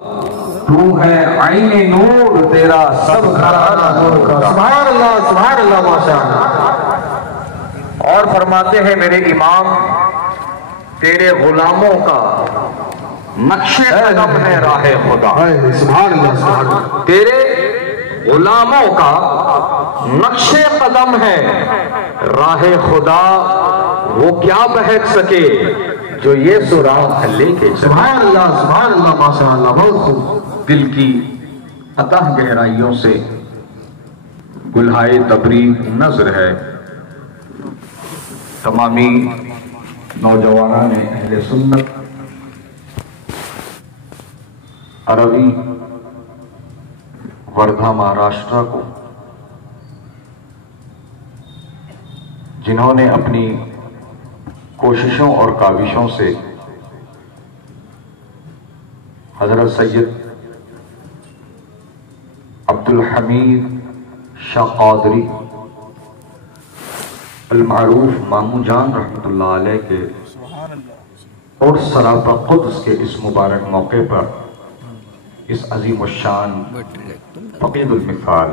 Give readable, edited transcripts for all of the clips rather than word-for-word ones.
تو ہے عین نور تیرا سب گھرانہ نور کا۔ سبحان اللہ ماشاءاللہ۔ اور فرماتے ہیں میرے امام، تیرے غلاموں کا نقش قدم ہے راہ خدا۔ سبحان اللہ۔ تیرے غلاموں کا نقش قدم ہے راہ خدا، وہ کیا بہک سکے جو یہ سراغ لے کے چلے۔ سبحان اللہ ماشاءاللہ، بہت خوب۔ دل کی اتح گہرائیوں سے گلہائے تبریک نظر ہے تمامی نوجوانان اہل سنت عربی وردھا مہاراشٹرا کو، جنہوں نے اپنی کوششوں اور کاوشوں سے حضرت سید عبدالحمید شاہ قادری المعروف مامو جان رحمۃ اللہ علیہ کے اور سراپا قدس کے اس مبارک موقع پر اس عظیم الشان فقید المثال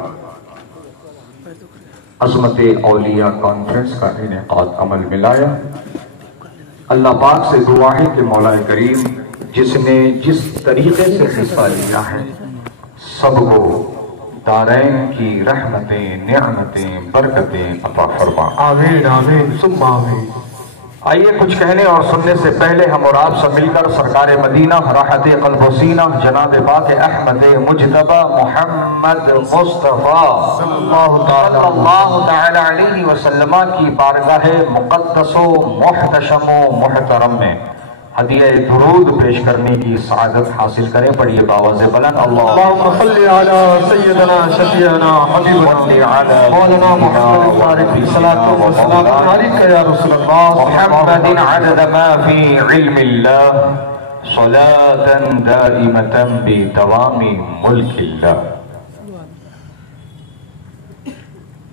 عظمت اولیاء کانفرنس کا انعقاد عمل میں لایا۔ اللہ پاک سے دعا ہے کہ مولا کریم جس نے جس طریقے سے حصہ لیا ہے سب کو دارین کی رحمتیں، نعمتیں، برکتیں عطا فرما۔ آمین آمین ثم آمین۔ آئیے کچھ کہنے اور سننے سے پہلے ہم اور آپ سب مل کر سرکار مدینہ راحت قلب و سینہ جناب پاک احمد مجتبی محمد مصطفیٰ صلی اللہ تعالی علیہ وسلم کی بارگاہ مقدس و محتشم و محترم میں ہدیہ درود پیش کرنے کی سعادت حاصل کریں۔ پڑھیے باواز بلند اللہم صلی علی سیدنا شفیعنا حبیبنا مولانا محمد بارک صلاۃ و سلام علیک یا رسول اللہ محمد عدد ما فی علم اللہ صلاة دائمة بدوام ملک اللہ۔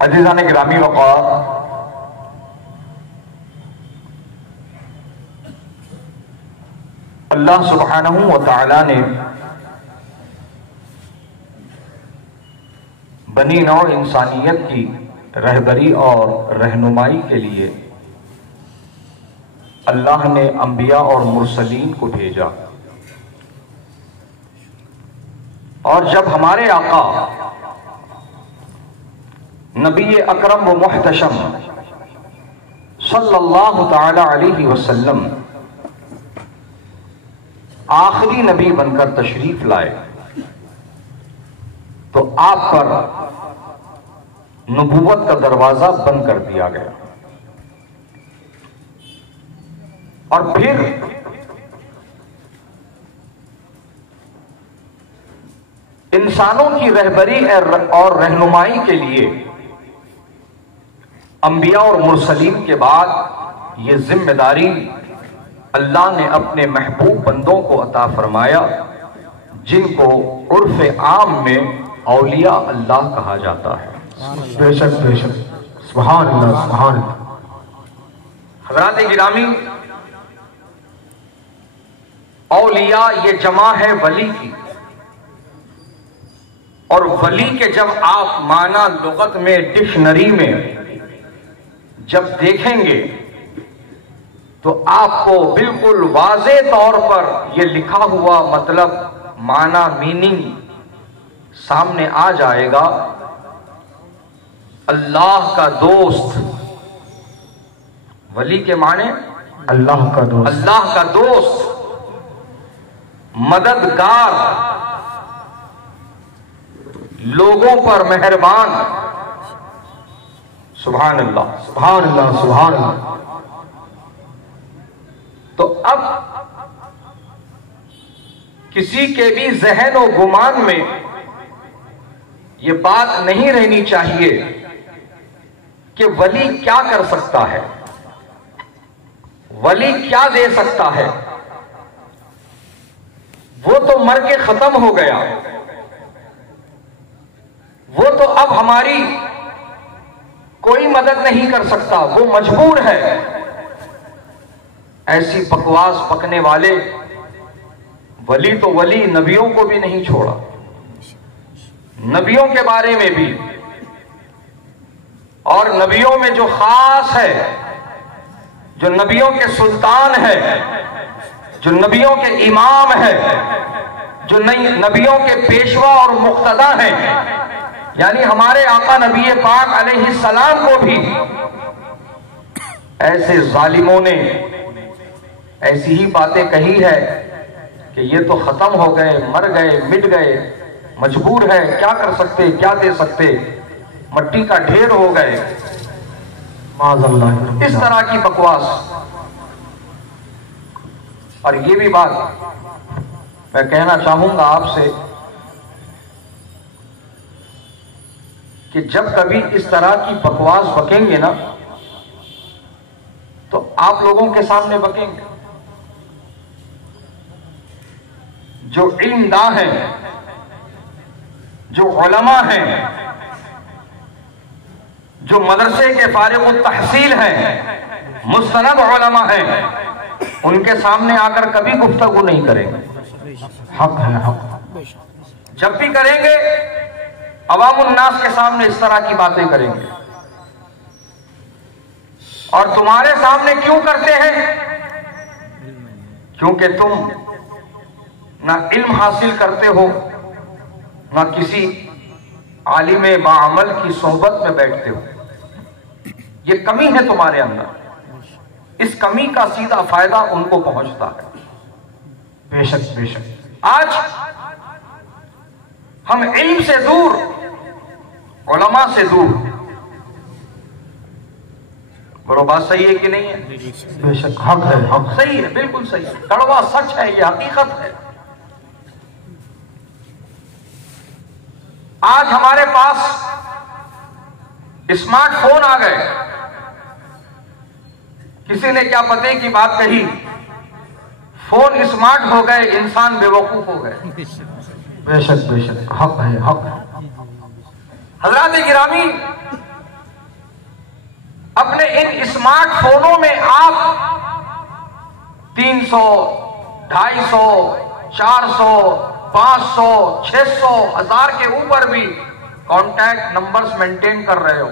عزیزان گرامی وقار، اللہ سبحانہ و تعالی نے بنی نوع انسانیت کی رہبری اور رہنمائی کے لیے اللہ نے انبیاء اور مرسلین کو بھیجا، اور جب ہمارے آقا نبی اکرم و محتشم صلی اللہ تعالی علیہ وسلم آخری نبی بن کر تشریف لائے تو آپ پر نبوت کا دروازہ بند کر دیا گیا، اور پھر انسانوں کی رہبری اور رہنمائی کے لیے انبیاء اور مرسلین کے بعد یہ ذمہ داری اللہ نے اپنے محبوب بندوں کو عطا فرمایا، جن کو عرف عام میں اولیاء اللہ کہا جاتا ہے۔ بے شک سبحان اللہ۔ حضرات گرامی، اولیاء یہ جمع ہے ولی کی، اور ولی کے جب آپ معنی لغت میں ڈکشنری میں جب دیکھیں گے تو آپ کو بالکل واضح طور پر یہ لکھا ہوا مطلب معنی میننگ سامنے آ جائے گا۔ اللہ کا دوست، ولی کے معنی اللہ کا دوست، اللہ کا دوست، مددگار، لوگوں پر مہربان۔ سبحان اللہ۔ تو اب کسی کے بھی ذہن و گمان میں یہ بات نہیں رہنی چاہیے کہ ولی کیا کر سکتا ہے، ولی کیا دے سکتا ہے، وہ تو مر کے ختم ہو گیا، وہ تو اب ہماری کوئی مدد نہیں کر سکتا، وہ مجبور ہے۔ ایسی بکواس پکنے والے ولی تو ولی نبیوں کو بھی نہیں چھوڑا، نبیوں کے بارے میں بھی، اور نبیوں میں جو خاص ہے، جو نبیوں کے سلطان ہے، جو نبیوں کے امام ہے، جو نبیوں کے پیشوا اور مقتدا ہیں، یعنی ہمارے آقا نبی پاک علیہ السلام کو بھی ایسے ظالموں نے ایسی ہی باتیں کہی ہے کہ یہ تو ختم ہو گئے، مر گئے، مٹ گئے، مجبور ہے، کیا کر سکتے، کیا دے سکتے، مٹی کا ڈھیر ہو گئے، معاذ اللہ، اس طرح کی بکواس۔ اور یہ بھی بات میں کہنا چاہوں گا آپ سے کہ جب کبھی اس طرح کی بکواس بکیں گے نا تو آپ لوگوں کے سامنے بکیں گے۔ جو علم داں ہیں، جو علماء ہیں، جو مدرسے کے فارغ التحصیل ہیں، مستند علماء ہیں، ان کے سامنے آ کر کبھی گفتگو نہیں کریں گے۔ حق ہے، حق، جب بھی کریں گے عوام الناس کے سامنے اس طرح کی باتیں کریں گے۔ اور تمہارے سامنے کیوں کرتے ہیں؟ کیونکہ تم نہ علم حاصل کرتے ہو، نہ کسی عالم باعمل کی صحبت میں بیٹھتے ہو۔ یہ کمی ہے تمہارے اندر، اس کمی کا سیدھا فائدہ ان کو پہنچتا ہے۔ بے شک، بے شک۔ آج ہم علم سے دور، علماء سے دور، بولو بات صحیح ہے کہ نہیں ہے؟ بے شک، حق ہے، حق، صحیح ہے، بالکل صحیح ہے، کڑوا سچ ہے، یہ حقیقت ہے۔ آج ہمارے پاس اسمارٹ فون آ گئے، کسی نے کیا پتے کی بات کہی، فون اسمارٹ ہو گئے، انسان بے وقوف ہو گئے۔ بے شک، بے شک، حق ہے، حق ہے۔ حضرات گرامی، اپنے ان اسمارٹ فونوں میں آپ 300، 250، 400، 500، 600، 1000 کے اوپر بھی کانٹیکٹ نمبرز مینٹین کر رہے ہو۔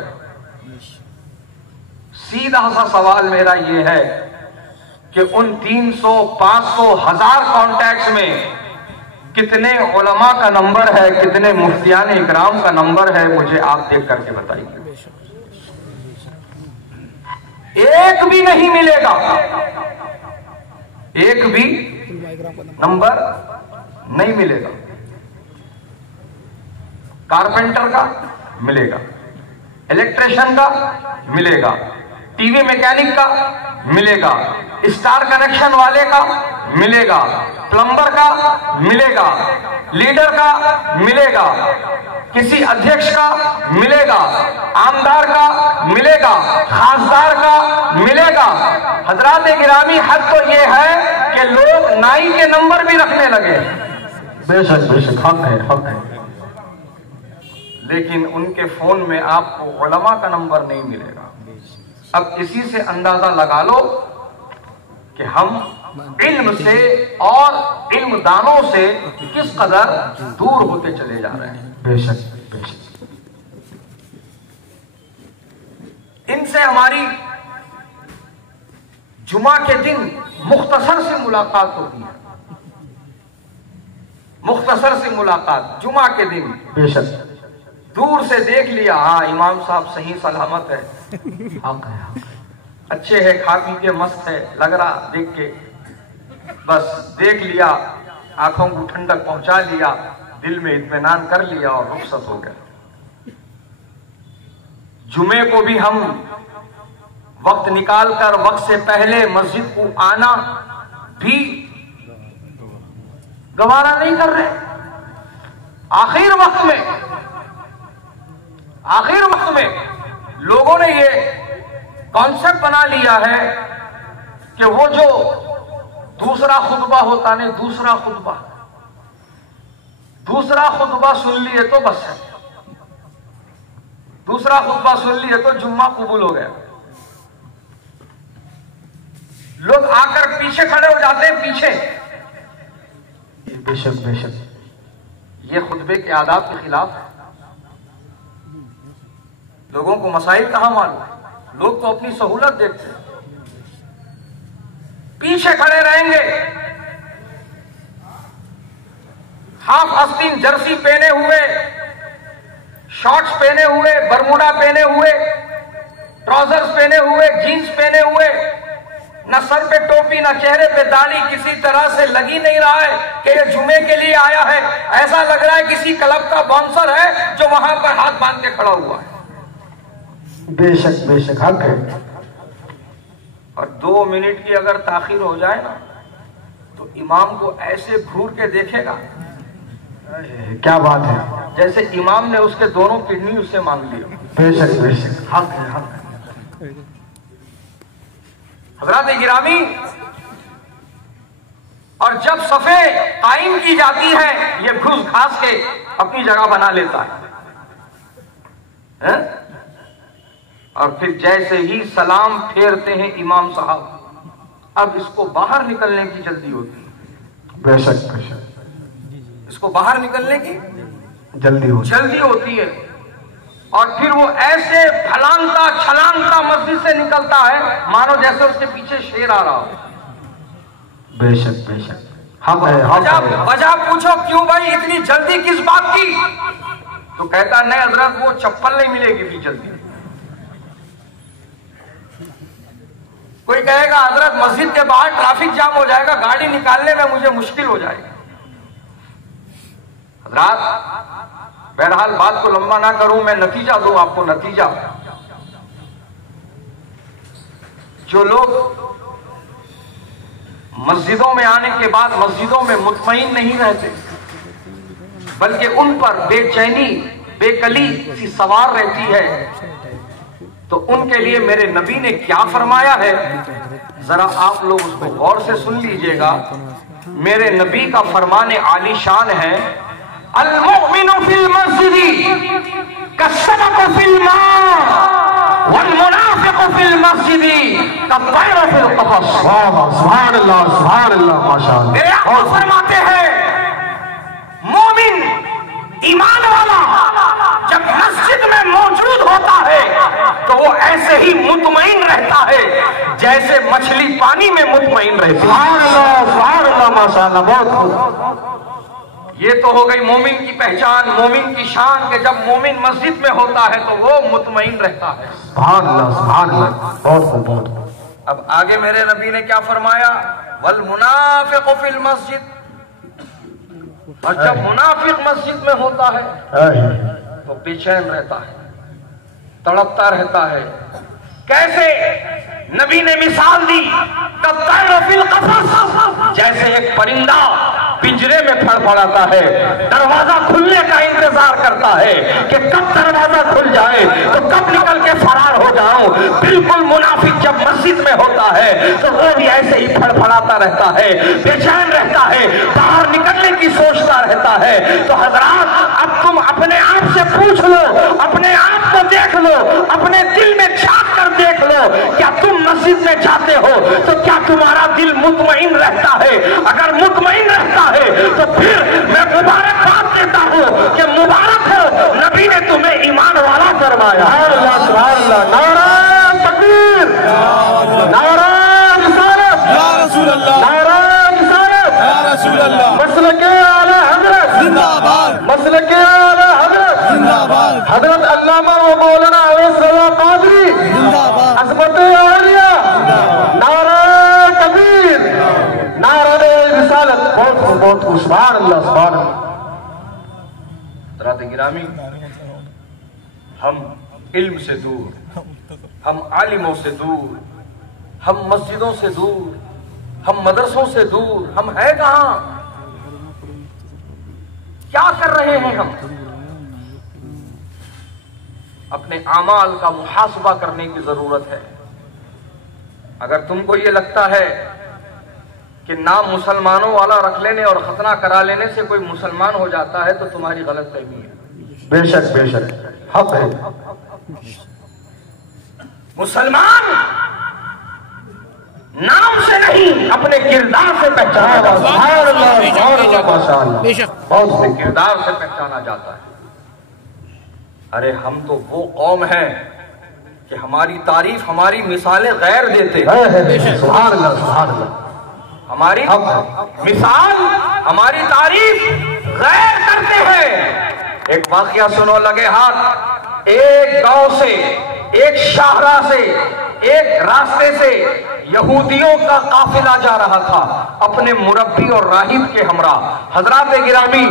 سیدھا سا سوال میرا یہ ہے کہ ان 300، 500، 1000 کانٹیکٹس میں کتنے علماء کا نمبر ہے، کتنے مفتیان اکرام کا نمبر ہے، مجھے آپ دیکھ کر کے بتائیے۔ ایک بھی نہیں ملے گا، ایک بھی نمبر نہیں ملے گا۔ کارپینٹر کا ملے گا، الیکٹریشن کا ملے گا، ٹی وی میکینک کا ملے گا، اسٹار کنیکشن والے کا ملے گا، پلمبر کا ملے گا، لیڈر کا ملے گا، کسی ادھیکش کا ملے گا، آمدار کا ملے گا، خاصدار کا ملے گا۔ حضرات گرامی، حد تو یہ ہے کہ لوگ نائی کے نمبر بھی رکھنے لگے۔ بے شک، بے شک، حق ہے، حق ہے۔ لیکن ان کے فون میں آپ کو علماء کا نمبر نہیں ملے گا۔ اب اسی سے اندازہ لگا لو کہ ہم علم سے اور علم دانوں سے کس قدر دور ہوتے چلے جا رہے ہیں۔ بے شک، بے شک۔ ان سے ہماری جمعہ کے دن مختصر سی ملاقات ہوتی ہے، مختصر سی ملاقات جمعہ کے دن۔ بے شک، دور سے دیکھ لیا، ہاں امام صاحب صحیح سلامت ہے، حق ہے، حق ہے۔ اچھے ہے، کھا پی کے مست ہے، لگ رہا دیکھ کے، بس دیکھ لیا، آنکھوں کو ٹھنڈک پہنچا لیا، دل میں اطمینان کر لیا اور رخصت ہو گیا۔ جمعے کو بھی ہم وقت نکال کر وقت سے پہلے مسجد کو آنا بھی گوارا نہیں کر رہے۔ آخر وقت میں لوگوں نے یہ کانسیپٹ بنا لیا ہے کہ وہ جو دوسرا خطبہ ہوتا نہیں، دوسرا خطبہ سن لیے تو بس ہے، دوسرا خطبہ سن لیے تو جمعہ قبول ہو گیا۔ لوگ آ کر پیچھے کھڑے ہو جاتے ہیں، پیچھے بے شک بے شک. یہ خطبے کے آداب کے خلاف ہے. لوگوں کو مسائل کہاں معلوم؟ لوگ تو اپنی سہولت دیکھتے ہیں. پیچھے کھڑے رہیں گے، ہاف آستین جرسی پہنے ہوئے، شارٹس پہنے ہوئے، برموڈا پہنے ہوئے، ٹراؤزرز پہنے ہوئے، جینز پہنے ہوئے، نہ سر پہ ٹوپی نہ چہرے پہ داڑھی، کسی طرح سے لگی نہیں رہا ہے کہ یہ جمعے کے لیے آیا ہے. ایسا لگ رہا ہے کسی کلب کا باؤنسر ہے جو وہاں پر ہاتھ باندھ کے کھڑا ہوا ہے. بے شک بے شک حق ہے. اور 2 منٹ کی اگر تاخیر ہو جائے نا تو امام کو ایسے گھور کے دیکھے گا کیا بات ہے. جیسے امام نے اس کے دونوں کڈنی اس سے مانگ لی. بے شک بے شک حق ہے حق ہے. حضرات گرامی، اور جب صفیں قائم کی جاتی ہیں یہ گھس گھاس کے اپنی جگہ بنا لیتا ہے. اور پھر جیسے ہی سلام پھیرتے ہیں امام صاحب، اب اس کو باہر نکلنے کی جلدی ہوتی ہے. بے شک بے شک اس کو باہر نکلنے کی جلدی ہوتی ہے. اور پھر وہ ایسے پھلانگتا چھلانگتا مسجد سے نکلتا ہے مانو جیسے اس کے پیچھے شیر آ رہا ہو. بے شک بے شک حق ہے. وجہ پوچھو کیوں بھائی اتنی جلدی کس بات کی؟ تو کہتا نہیں حضرت وہ چپل نہیں ملے گی جلدی. کوئی کہے گا حضرت مسجد کے باہر ٹریفک جام ہو جائے گا، گاڑی نکالنے میں مجھے مشکل ہو جائے گی. حضرات بہرحال بات کو لمبا نہ کروں، میں نتیجہ دوں آپ کو. نتیجہ، جو لوگ مسجدوں میں آنے کے بعد مسجدوں میں مطمئن نہیں رہتے بلکہ ان پر بے چینی بے کلی سی سوار رہتی ہے، تو ان کے لیے میرے نبی نے کیا فرمایا ہے ذرا آپ لوگ اس کو غور سے سن لیجئے گا. میرے نبی کا فرمان عالی شان ہے، المؤمن فی المسجد کالسمک فی الماء والمنافق فی المسجد کالطیر فی القفص. سبحان اللہ سبحان اللہ ماشاء اللہ. میرے آقا فرماتے ہیں مومن ایمان والا جب مسجد میں موجود ہوتا ہے تو وہ ایسے ہی مطمئن رہتا ہے جیسے مچھلی پانی میں مطمئن رہتی ہے. سبحان اللہ ماشاء اللہ. بہت خوب. یہ تو ہو گئی مومن کی پہچان، مومن کی شان کہ جب مومن مسجد میں ہوتا ہے تو وہ مطمئن رہتا ہے. سبحان اللہ سبحان اللہ. بہت خوب بہت خوب. اب آگے میرے نبی نے کیا فرمایا؟ والمنافق فی المسجد. اور جب منافق مسجد میں ہوتا ہے تو بے چین رہتا ہے، تڑپتا رہتا ہے. کیسے؟ نبی نے مثال دی کالطیر فی القفص، جیسے ایک پرندہ پنجرے میں پھڑپڑاتا ہے، دروازہ کھلنے کا انتظار کرتا ہے کہ کب دروازہ کھل جائے تو کب نکل کے فرار ہو جاؤں. بالکل منافق جب مسجد میں ہوتا ہے تو وہ بھی ایسے ہی پھڑپڑاتا رہتا ہے، بے چین رہتا ہے، باہر نکلنے کی سوچتا رہتا ہے. تو حضرات اب تم اپنے آپ سے پوچھ لو، اپنے آپ کو دیکھ لو، اپنے دل میں جھانک کر دیکھ لو، کیا تم مسجد میں جاتے ہو تو کیا تمہارا دل مطمئن رہتا ہے؟ اگر مطمئن رہتا ہے تو پھر میں مبارکباد دیتا ہوں کہ مبارک ہو، نبی نے تمہیں ایمان والا فرمایا. سبحان اللہ. نعرہ تکبیر، نعرہ رسالت، یا رسول اللہ، نعرہ رسالت، یا رسول اللہ. مسلک اعلی حضرت زندہ باد، مسلک اعلی حضرت زندہ باد، حضرت علامہ و مولانا اویس رضا قادری زندہ باد. عظمت عالیہ. نعرہ تکبیر، نعرہ رسالت. بہت خوب بہت خوب. سبحان اللہ سبحان اللہ. حضرات گرامی، ہم علم سے دور، ہم عالموں سے دور، ہم مسجدوں سے دور، ہم مدرسوں سے دور، ہم ہیں کہاں؟ کیا کر رہے ہیں ہم؟ اپنے اعمال کا محاسبہ کرنے کی ضرورت ہے. اگر تم کو یہ لگتا ہے کہ نام مسلمانوں والا رکھ لینے اور ختنہ کرا لینے سے کوئی مسلمان ہو جاتا ہے تو تمہاری غلط فہمی ہے. بے شک بے شک حق ہے. مسلمان نام سے نہیں اپنے کردار سے پہچانا جاتا ہے۔ سبحان اللہ، سبحان اللہ، ماشاء اللہ، بے شک بہت سے کردار سے پہچانا جاتا ہے۔ ارے ہم تو وہ قوم ہیں کہ ہماری تعریف، ہماری مثالیں غیر دیتے ہیں۔ سبحان اللہ، سبحان اللہ، ہماری مثال، ہماری تعریف غیر کرتے ہیں۔ ایک واقعہ سنو لگے ہاتھ، ایک گاؤں سے، ایک شاہراہ سے، ایک راستے سے یہودیوں کا قافلہ جا رہا تھا اپنے مربی اور راہب کے ہمراہ۔ حضرات گرامی،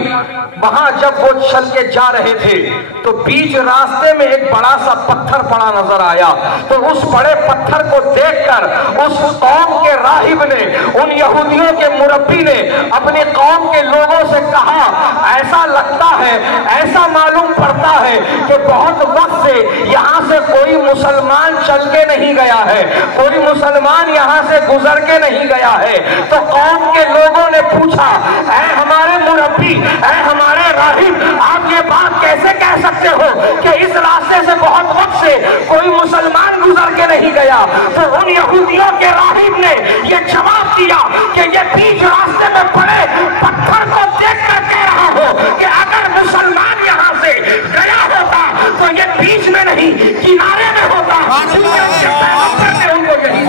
وہاں جب وہ چل کے جا رہے تھے تو بیچ راستے میں ایک بڑا سا پتھر پڑا نظر آیا، تو اس بڑے پتھر کو دیکھ کر اس قوم کے راہب نے، ان یہودیوں کے مربی نے اپنی قوم کے لوگوں سے کہا، ایسا لگتا ہے، ایسا معلوم پڑتا ہے کہ بہت وقت سے یہاں سے کوئی مسلمان چل کے نہیں گیا ہے، کوئی مسلمان یہاں سے گزر کے نہیں گیا ہے۔ تو قوم کے لوگوں نے پوچھا، اے ہمارے مربی، اے ہمارے راہب، آپ یہ بات کیسے کہہ سکتے ہو کہ اس راستے سے بہت وقت سے کوئی مسلمان گزر کے نہیں گیا؟ تو ان یہودیوں کے راہب نے یہ جواب دیا کہ یہ بیچ راستے میں پڑے پتھر کو دیکھ کر کہہ رہا ہو کہ اگر مسلمان یہاں سے گیا ہوتا تو یہ بیچ میں نہیں کنارے میں ہوتا۔ ان کو یہی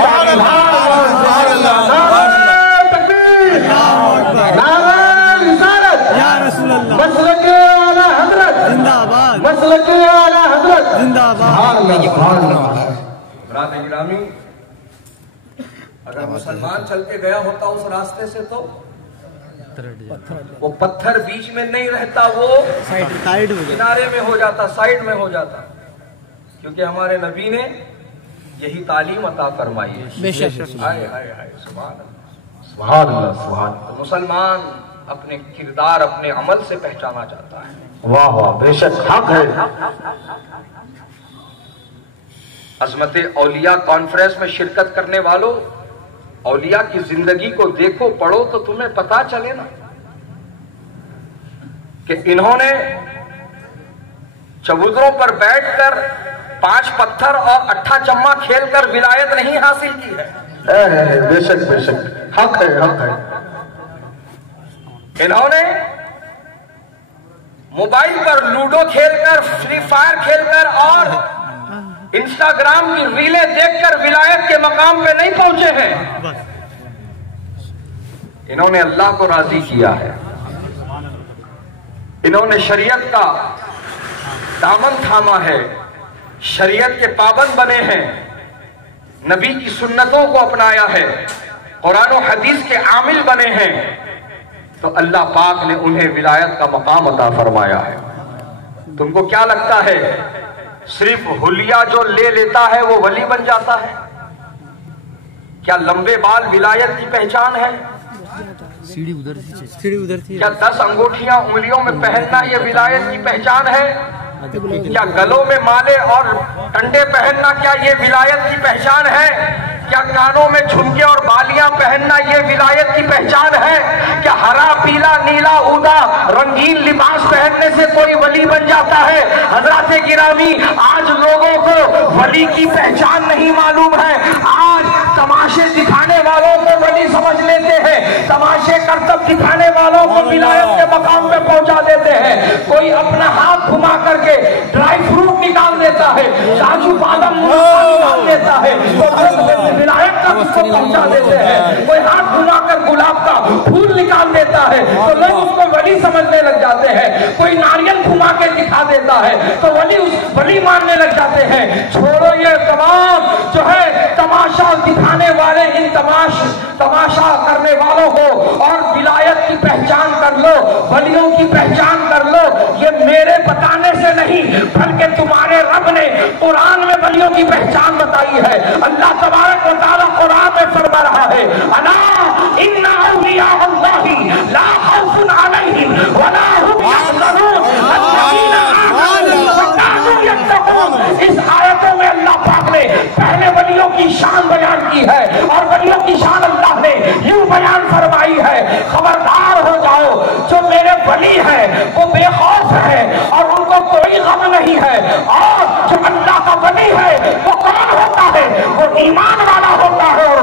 یا رسول اللہ، مسلک اعلیٰ حضرت، زندہ آباد، مسلک اعلیٰ حضرت، زندہ آباد۔ سبحان اللہ، سبحان اللہ۔ حضرات گرامی، اگر مسلمان چل کے گیا ہوتا اس راستے سے تو وہ پتھر بیچ میں نہیں رہتا، وہ سائیڈ ہو گیا، کنارے میں ہو جاتا، سائیڈ میں ہو جاتا، کیونکہ ہمارے نبی نے یہی تعلیم عطا فرمائی ہے۔ بے شک۔ ہائے ہائے ہائے، سبحان اللہ۔ سبحان اللہ، سبحان اللہ، تو مسلمان اپنے کردار، اپنے عمل سے پہچانا جاتا ہے۔ واہ واہ، بے شک حق ہے۔ عظمت اولیاء کانفرنس میں شرکت کرنے والوں، اولیاء کی زندگی کو دیکھو، پڑھو تو تمہیں پتا چلے نا کہ انہوں نے چبوتروں پر بیٹھ کر 5 پتھر اور 8 چمہ کھیل کر ولایت نہیں حاصل کی ہے۔ بے شک، بے شک، حق ہے، حق ہے۔ انہوں نے موبائل پر لوڈو کھیل کر، فری فائر کھیل کر اور انسٹاگرام کی ریلیں دیکھ کر ولایت کے مقام پہ نہیں پہنچے ہیں، انہوں نے اللہ کو راضی کیا ہے، انہوں نے شریعت کا دامن تھاما ہے، شریعت کے پابند بنے ہیں، نبی کی سنتوں کو اپنایا ہے، قرآن و حدیث کے عامل بنے ہیں، تو اللہ پاک نے انہیں ولایت کا مقام عطا فرمایا ہے۔ تم کو کیا لگتا ہے صرف حلیہ جو لے لیتا ہے وہ ولی بن جاتا ہے؟ کیا لمبے بال ولایت کی پہچان ہے؟ سیڑھی ادھر تھی، کیا 10 انگوٹھیاں انگلیوں میں پہننا یہ ولایت کی پہچان ہے؟ کیا گلوں میں مالے اور ٹنڈے پہننا کیا یہ ولایت کی پہچان ہے؟ کیا کانوں میں جھمکے اور بالیاں پہننا یہ ولایت کی پہچان ہے؟ کیا ہرا پیلا نیلا اودا رنگین لباس پہننے سے کوئی ولی بن جاتا ہے؟ حضرات گرامی، آج لوگوں کو ولی کی پہچان نہیں معلوم ہے، آج تماشے دکھانے والوں کو ولی سمجھ لیتے ہیں، تماشے کرتب دکھانے والوں کو ولایت کے مقام پہ پہنچا دیتے ہیں۔ کوئی اپنا ہاتھ گھما کر کے ڈرائی فروٹ نکال دیتا ہے، کاجو بادام نکال دیتا ہے، ولایت کا اس کو پہنچا دیتے ہیں۔ کوئی ہاتھ گھما کر گلاب کا پھول نکال دیتا ہے تو لوگ اس کو ولی سمجھنے لگ جاتے ہیں۔ کوئی ناریل گھما کے دکھا دیتا ہے تو ولی ماننے لگ جاتے ہیں۔ چھوڑو یہ تمام جو ہے تماشا دکھانے والے، ان تماشا کرنے والوں کو، اور ولایت کی پہچان کر لو، ولیوں کی پہچان کر لو۔ یہ میرے بتانے سے نہیں بلکہ تمہارے رب نے قرآن میں ولیوں کی پہچان بتائی ہے۔ اللہ تبارک و تعالیٰ قرآن میں فرما رہا ہے، الا ان اولیاء اللہ لا خوف علیہم ولا هم يحزنون الذین آمنوا وكانوا يتقون۔ اس آیتوں میں اللہ پاک نے پہلے ولیوں کی شان بیان کی ہے، اور ولیوں کی شان اللہ نے یوں بیان فرمائی ہے، خبردار ہو جاؤ، جو میرے ولی ہیں وہ بے خوف ہے اور ان کو کوئی غم نہیں ہے، اور جو اللہ کا ولی ہے وہ کون ہوتا ہے؟ وہ ایمان والا ہوتا ہے اور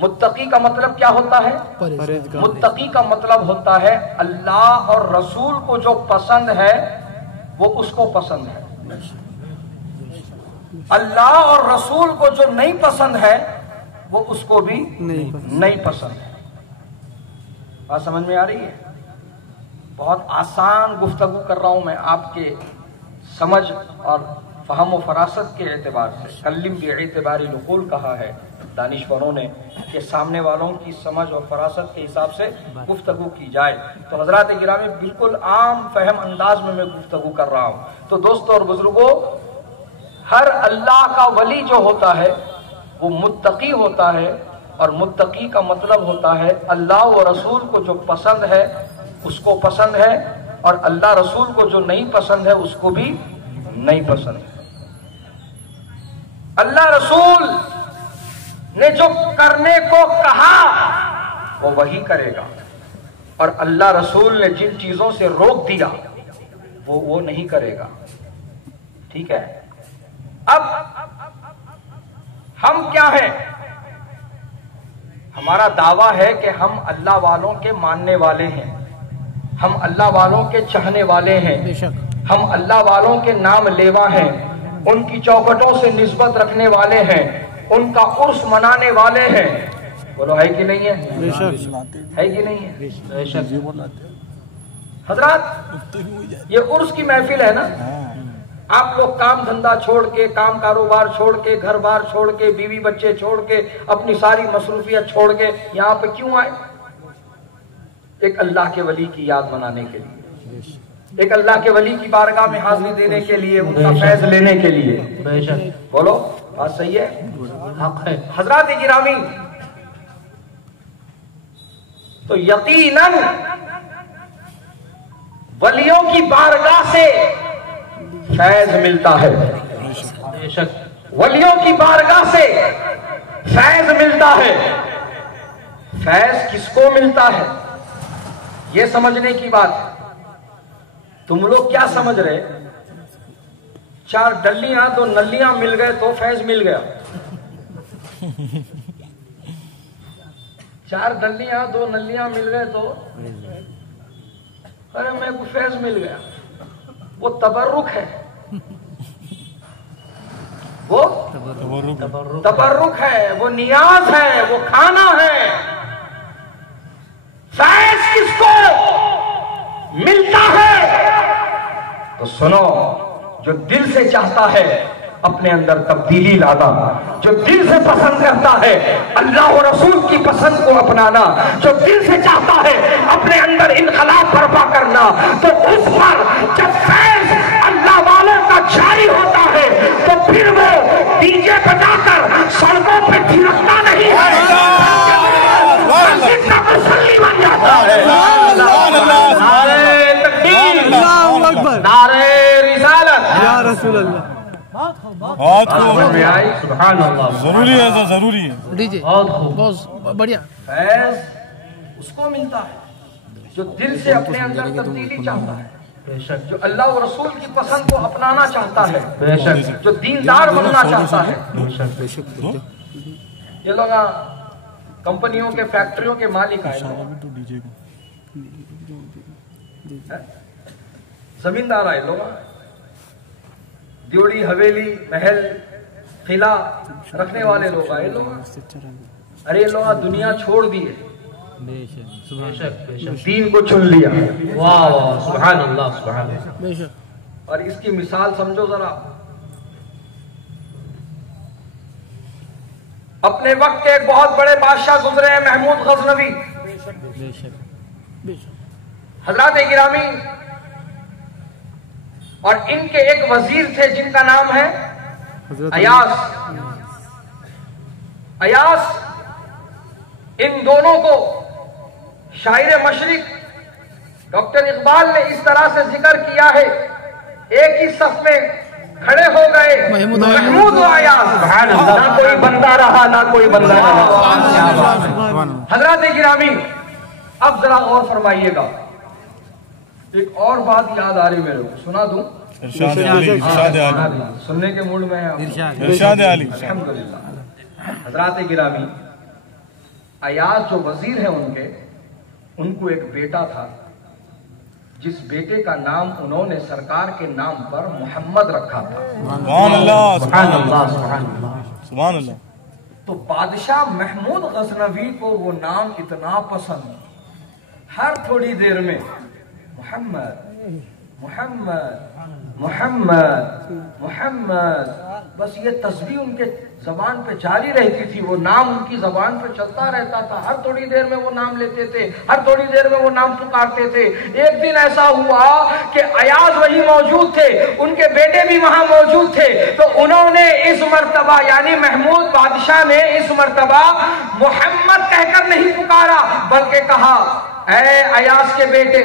متقی کا مطلب کیا ہوتا ہے؟ متقی کا مطلب ہوتا ہے اللہ اور رسول کو جو پسند ہے وہ اس کو پسند ہے، اللہ اور رسول کو جو نہیں پسند ہے وہ اس کو بھی نہیں پسند ہے۔ بات سمجھ میں آ رہی ہے؟ بہت آسان گفتگو کر رہا ہوں میں آپ کے سمجھ اور فہم و فراست کے اعتبار سے۔ کلم باعتبار العقول کہا ہے دانشوروں نے کہ سامنے والوں کی سمجھ اور فراست کے حساب سے گفتگو کی جائے۔ تو حضرات گرامی بالکل عام فہم انداز میں گفتگو کر رہا ہوں۔ تو دوستو اور بزرگوں، ہر اللہ کا ولی جو ہوتا ہے وہ متقی ہوتا ہے، اور متقی کا مطلب ہوتا ہے اللہ و رسول کو جو پسند ہے اس کو پسند ہے، اور اللہ رسول کو جو نہیں پسند ہے اس کو بھی نہیں پسند ہے۔ اللہ رسول نے جو کرنے کو کہا وہ وہی کرے گا، اور اللہ رسول نے جن چیزوں سے روک دیا وہ نہیں کرے گا۔ ٹھیک ہے؟ اب ہم کیا ہیں؟ ہمارا دعویٰ ہے کہ ہم اللہ والوں کے ماننے والے ہیں، ہم اللہ والوں کے چاہنے والے ہیں، ہم اللہ والوں کے نام لیوا ہیں، ان کی چوکھٹوں سے نسبت رکھنے والے ہیں، ان کا عرس منانے والے ہیں۔ بولو ہے کہ نہیں ہے؟ ہے کہ نہیں ہے؟ حضرات یہ عرس کی محفل ہے نا، آپ لوگ کام دھندا چھوڑ کے، کام کاروبار چھوڑ کے، گھر بار چھوڑ کے، بیوی بچے چھوڑ کے، اپنی ساری مصروفیت چھوڑ کے یہاں پہ کیوں آئے؟ ایک اللہ کے ولی کی یاد منانے کے لیے، ایک اللہ کے ولی کی بارگاہ میں حاضری دینے کے لیے، ان کا فیض لینے کے لیے۔ بولو بات صحیح ہے؟ حضرات گرامی، تو یقیناً ولیوں کی بارگاہ سے فیض ملتا ہے، ولیوں کی بارگاہ سے فیض ملتا ہے۔ فیض کس کو ملتا ہے یہ سمجھنے کی بات ہے۔ تم لوگ کیا سمجھ رہے؟ چار ڈلیاں دو نلیاں مل گئے تو فیض مل گیا؟ چار ڈلیاں دو نلیاں مل گئے تو ارے میں کو فیض مل گیا؟ وہ تبرک ہے، وہ تبرک ہے، وہ نیاز ہے، وہ کھانا ہے۔ فیض کس کو ملتا ہے؟ تو سنو، جو دل سے چاہتا ہے اپنے اندر تبدیلی لانا، جو دل سے پسند کرتا ہے اللہ و رسول کی پسند کو اپنانا، جو دل سے چاہتا ہے اپنے اندر انقلاب برپا کرنا، تو اس پر جب فیض اللہ والوں کا جاری ہوتا ہے تو پھر وہ ڈی جے بجا کر سڑکوں پہ تھرکتا نہیں ہے، مسلی بن جاتا ہے۔ نعرہ تکبیر، اللہ اکبر، نعرہ رسالت، یا رسول اللہ۔ بہت خوب، سبحان اللہ، ضروری ہے، ضروری ہے۔ دیجیے، بہت خوب۔ بہت بڑھیا۔ فیض اس کو ملتا ہے جو دل سے اپنے اندر تبدیلی چاہتا ہے، جو اللہ و رسول کی پسند کو اپنانا چاہتا ہے، جو دیندار بننا چاہتا ہے۔ یہ لوگ کمپنیوں کے، فیکٹریوں کے مالک آئے، زمیندار آئے، لوگ دیوڑی حویلی محل قلعہ رکھنے والے لوگ آئے، لوگ ارے یہ لوگ دنیا چھوڑ دیے، دین کو چن لیا۔ واہ واہ، سبحان اللہ، سبحان اللہ۔ اور اس کی مثال سمجھو ذرا، اپنے وقت کے ایک بہت بڑے بادشاہ گزرے ہیں، محمود غزنوی۔ حضرات گرامی، اور ان کے ایک وزیر تھے جن کا نام ہے ایاز۔ ایاز، ان دونوں کو شاعر مشرق ڈاکٹر اقبال نے اس طرح سے ذکر کیا ہے، ایک ہی صف میں کھڑے ہو گئے محمود و ایاز، نہ کوئی بندہ رہا نہ کوئی بندہ رہا۔ حضرات گرامی، اب ذرا غور فرمائیے گا، ایک اور بات یاد آ رہی میرے کو، سنا دوں؟ ارشاد علی، ارشاد علی، سننے کے موڈ میں ہے، ارشاد علی۔ الحمدللہ۔ حضرات گرامی، ایاز جو وزیر ہیں ان کو ایک بیٹا تھا، جس بیٹے کا نام انہوں نے سرکار کے نام پر محمد رکھا تھا۔ سبحان اللہ سبحان اللہ سبحان اللہ۔ سبحان اللہ۔ تو بادشاہ محمود غزنوی کو وہ نام اتنا پسند، ہر تھوڑی دیر میں محمد محمد محمد محمد، بس یہ تسبیح ان کے زبان پہ جاری رہتی تھی، وہ نام ان کی زبان پہ چلتا رہتا تھا، ہر تھوڑی دیر میں وہ نام لیتے تھے، ہر تھوڑی دیر میں وہ نام پکارتے تھے۔ ایک دن ایسا ہوا کہ ایاز وہی موجود تھے، ان کے بیٹے بھی وہاں موجود تھے، تو انہوں نے اس مرتبہ یعنی محمود بادشاہ نے اس مرتبہ محمد کہہ کر نہیں پکارا، بلکہ کہا اے ایاز کے بیٹے۔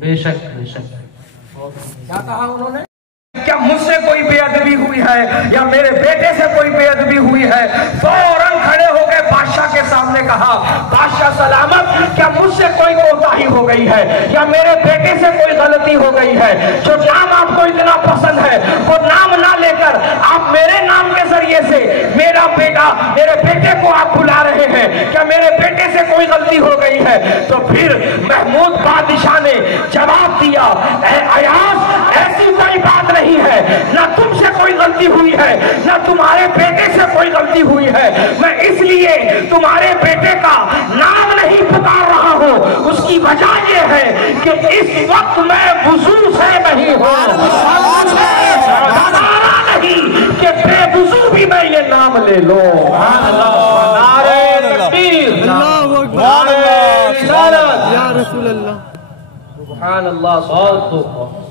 بے شک بے شک۔ کیا کہا انہوں نے؟ کیا مجھ سے کوئی بے ادبی ہوئی ہے یا میرے بیٹے سے کوئی بے ادبی ہوئی ہے؟ فوراً کھڑے ہو گئے بادشاہ کے سامنے، کہا بادشاہ سلامت، کیا مجھ سے کوئی کوتاہی ہو گئی ہے یا میرے بیٹے سے کوئی غلطی ہو گئی ہے؟ جو نام آپ کو اتنا پسند ہے وہ نام نہ لے کر آپ میرے نام کے ذریعے سے میرا بیٹا، میرے بیٹے کو آپ بلا رہے ہیں، کیا میرے بیٹے سے کوئی غلطی ہو گئی ہے؟ تو پھر محمود بادشاہ نے جواب دیا، اے ایاز، ایسی کوئی بات نہیں ہے، نہ تم سے کوئی غلطی ہوئی ہے نہ تمہارے بیٹے سے کوئی غلطی ہوئی ہے، میں اس لیے تمہارے بیٹے کا نام نہیں پکار رہا ہوں، اس کی وجہ یہ ہے کہ اس وقت میں وضو سے نہیں ہوں، نہیں کہ بے وضو بھی میں یہ نام لے لوں۔ نعرہ تکبیر، اللہ اکبر، نعرہ رسالت، یا رسول اللہ۔ سبحان اللہ، سبحان۔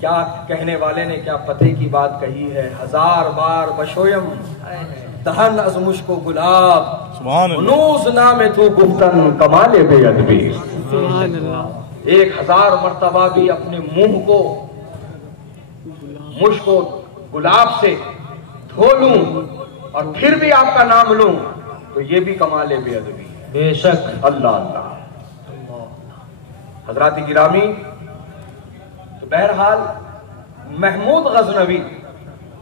کیا کہنے والے نے کیا پتے کی بات کہی ہے، ہزار بار بشویم دہن از مشک و گلاب، سبحان اللہ۔ نوز نام تو گفتن کمال بے ادبی۔ سبحان اللہ۔ 1000 مرتبہ بھی اپنے منہ کو مشک و گلاب سے دھو لوں اور پھر بھی آپ کا نام لوں تو یہ بھی کمال بے ادبی۔ بے شک۔ اللہ اللہ۔ حضرات گرامی، تو بہرحال محمود غزنوی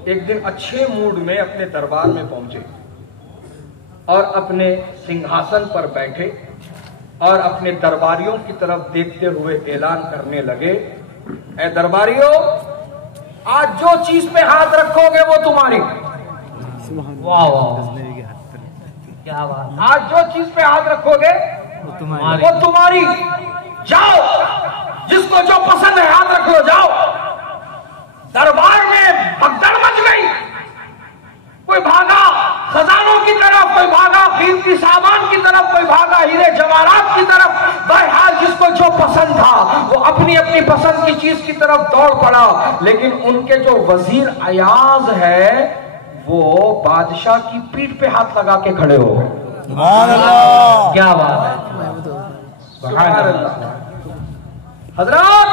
ایک دن اچھے موڈ میں اپنے دربار میں پہنچے اور اپنے سنگھاسن پر بیٹھے اور اپنے درباریوں کی طرف دیکھتے ہوئے اعلان کرنے لگے، اے درباریوں، آج جو چیز پہ ہاتھ رکھو گے وہ تمہاری۔ واہ واہ، کیا بات۔ آج جو چیز پہ ہاتھ رکھو گے وہ تمہاری، جاؤ، جس کو جو پسند ہے ہاتھ رکھ لو، جاؤ۔ دربار میں بھگدڑ مچ گئی، کوئی بھاگا خزانوں کی طرف، کوئی بھاگا قیمتی سامان کی طرف، کوئی بھاگا ہیرے جواہرات کی طرف، بہرحال جس کو جو پسند تھا وہ اپنی اپنی پسند کی چیز کی طرف دوڑ پڑا، لیکن ان کے جو وزیر ایاز ہے وہ بادشاہ کی پیٹھ پہ ہاتھ لگا کے کھڑے ہو گئے۔ سبحان اللہ، کیا بات ہے۔ سبحان اللہ۔ حضرات،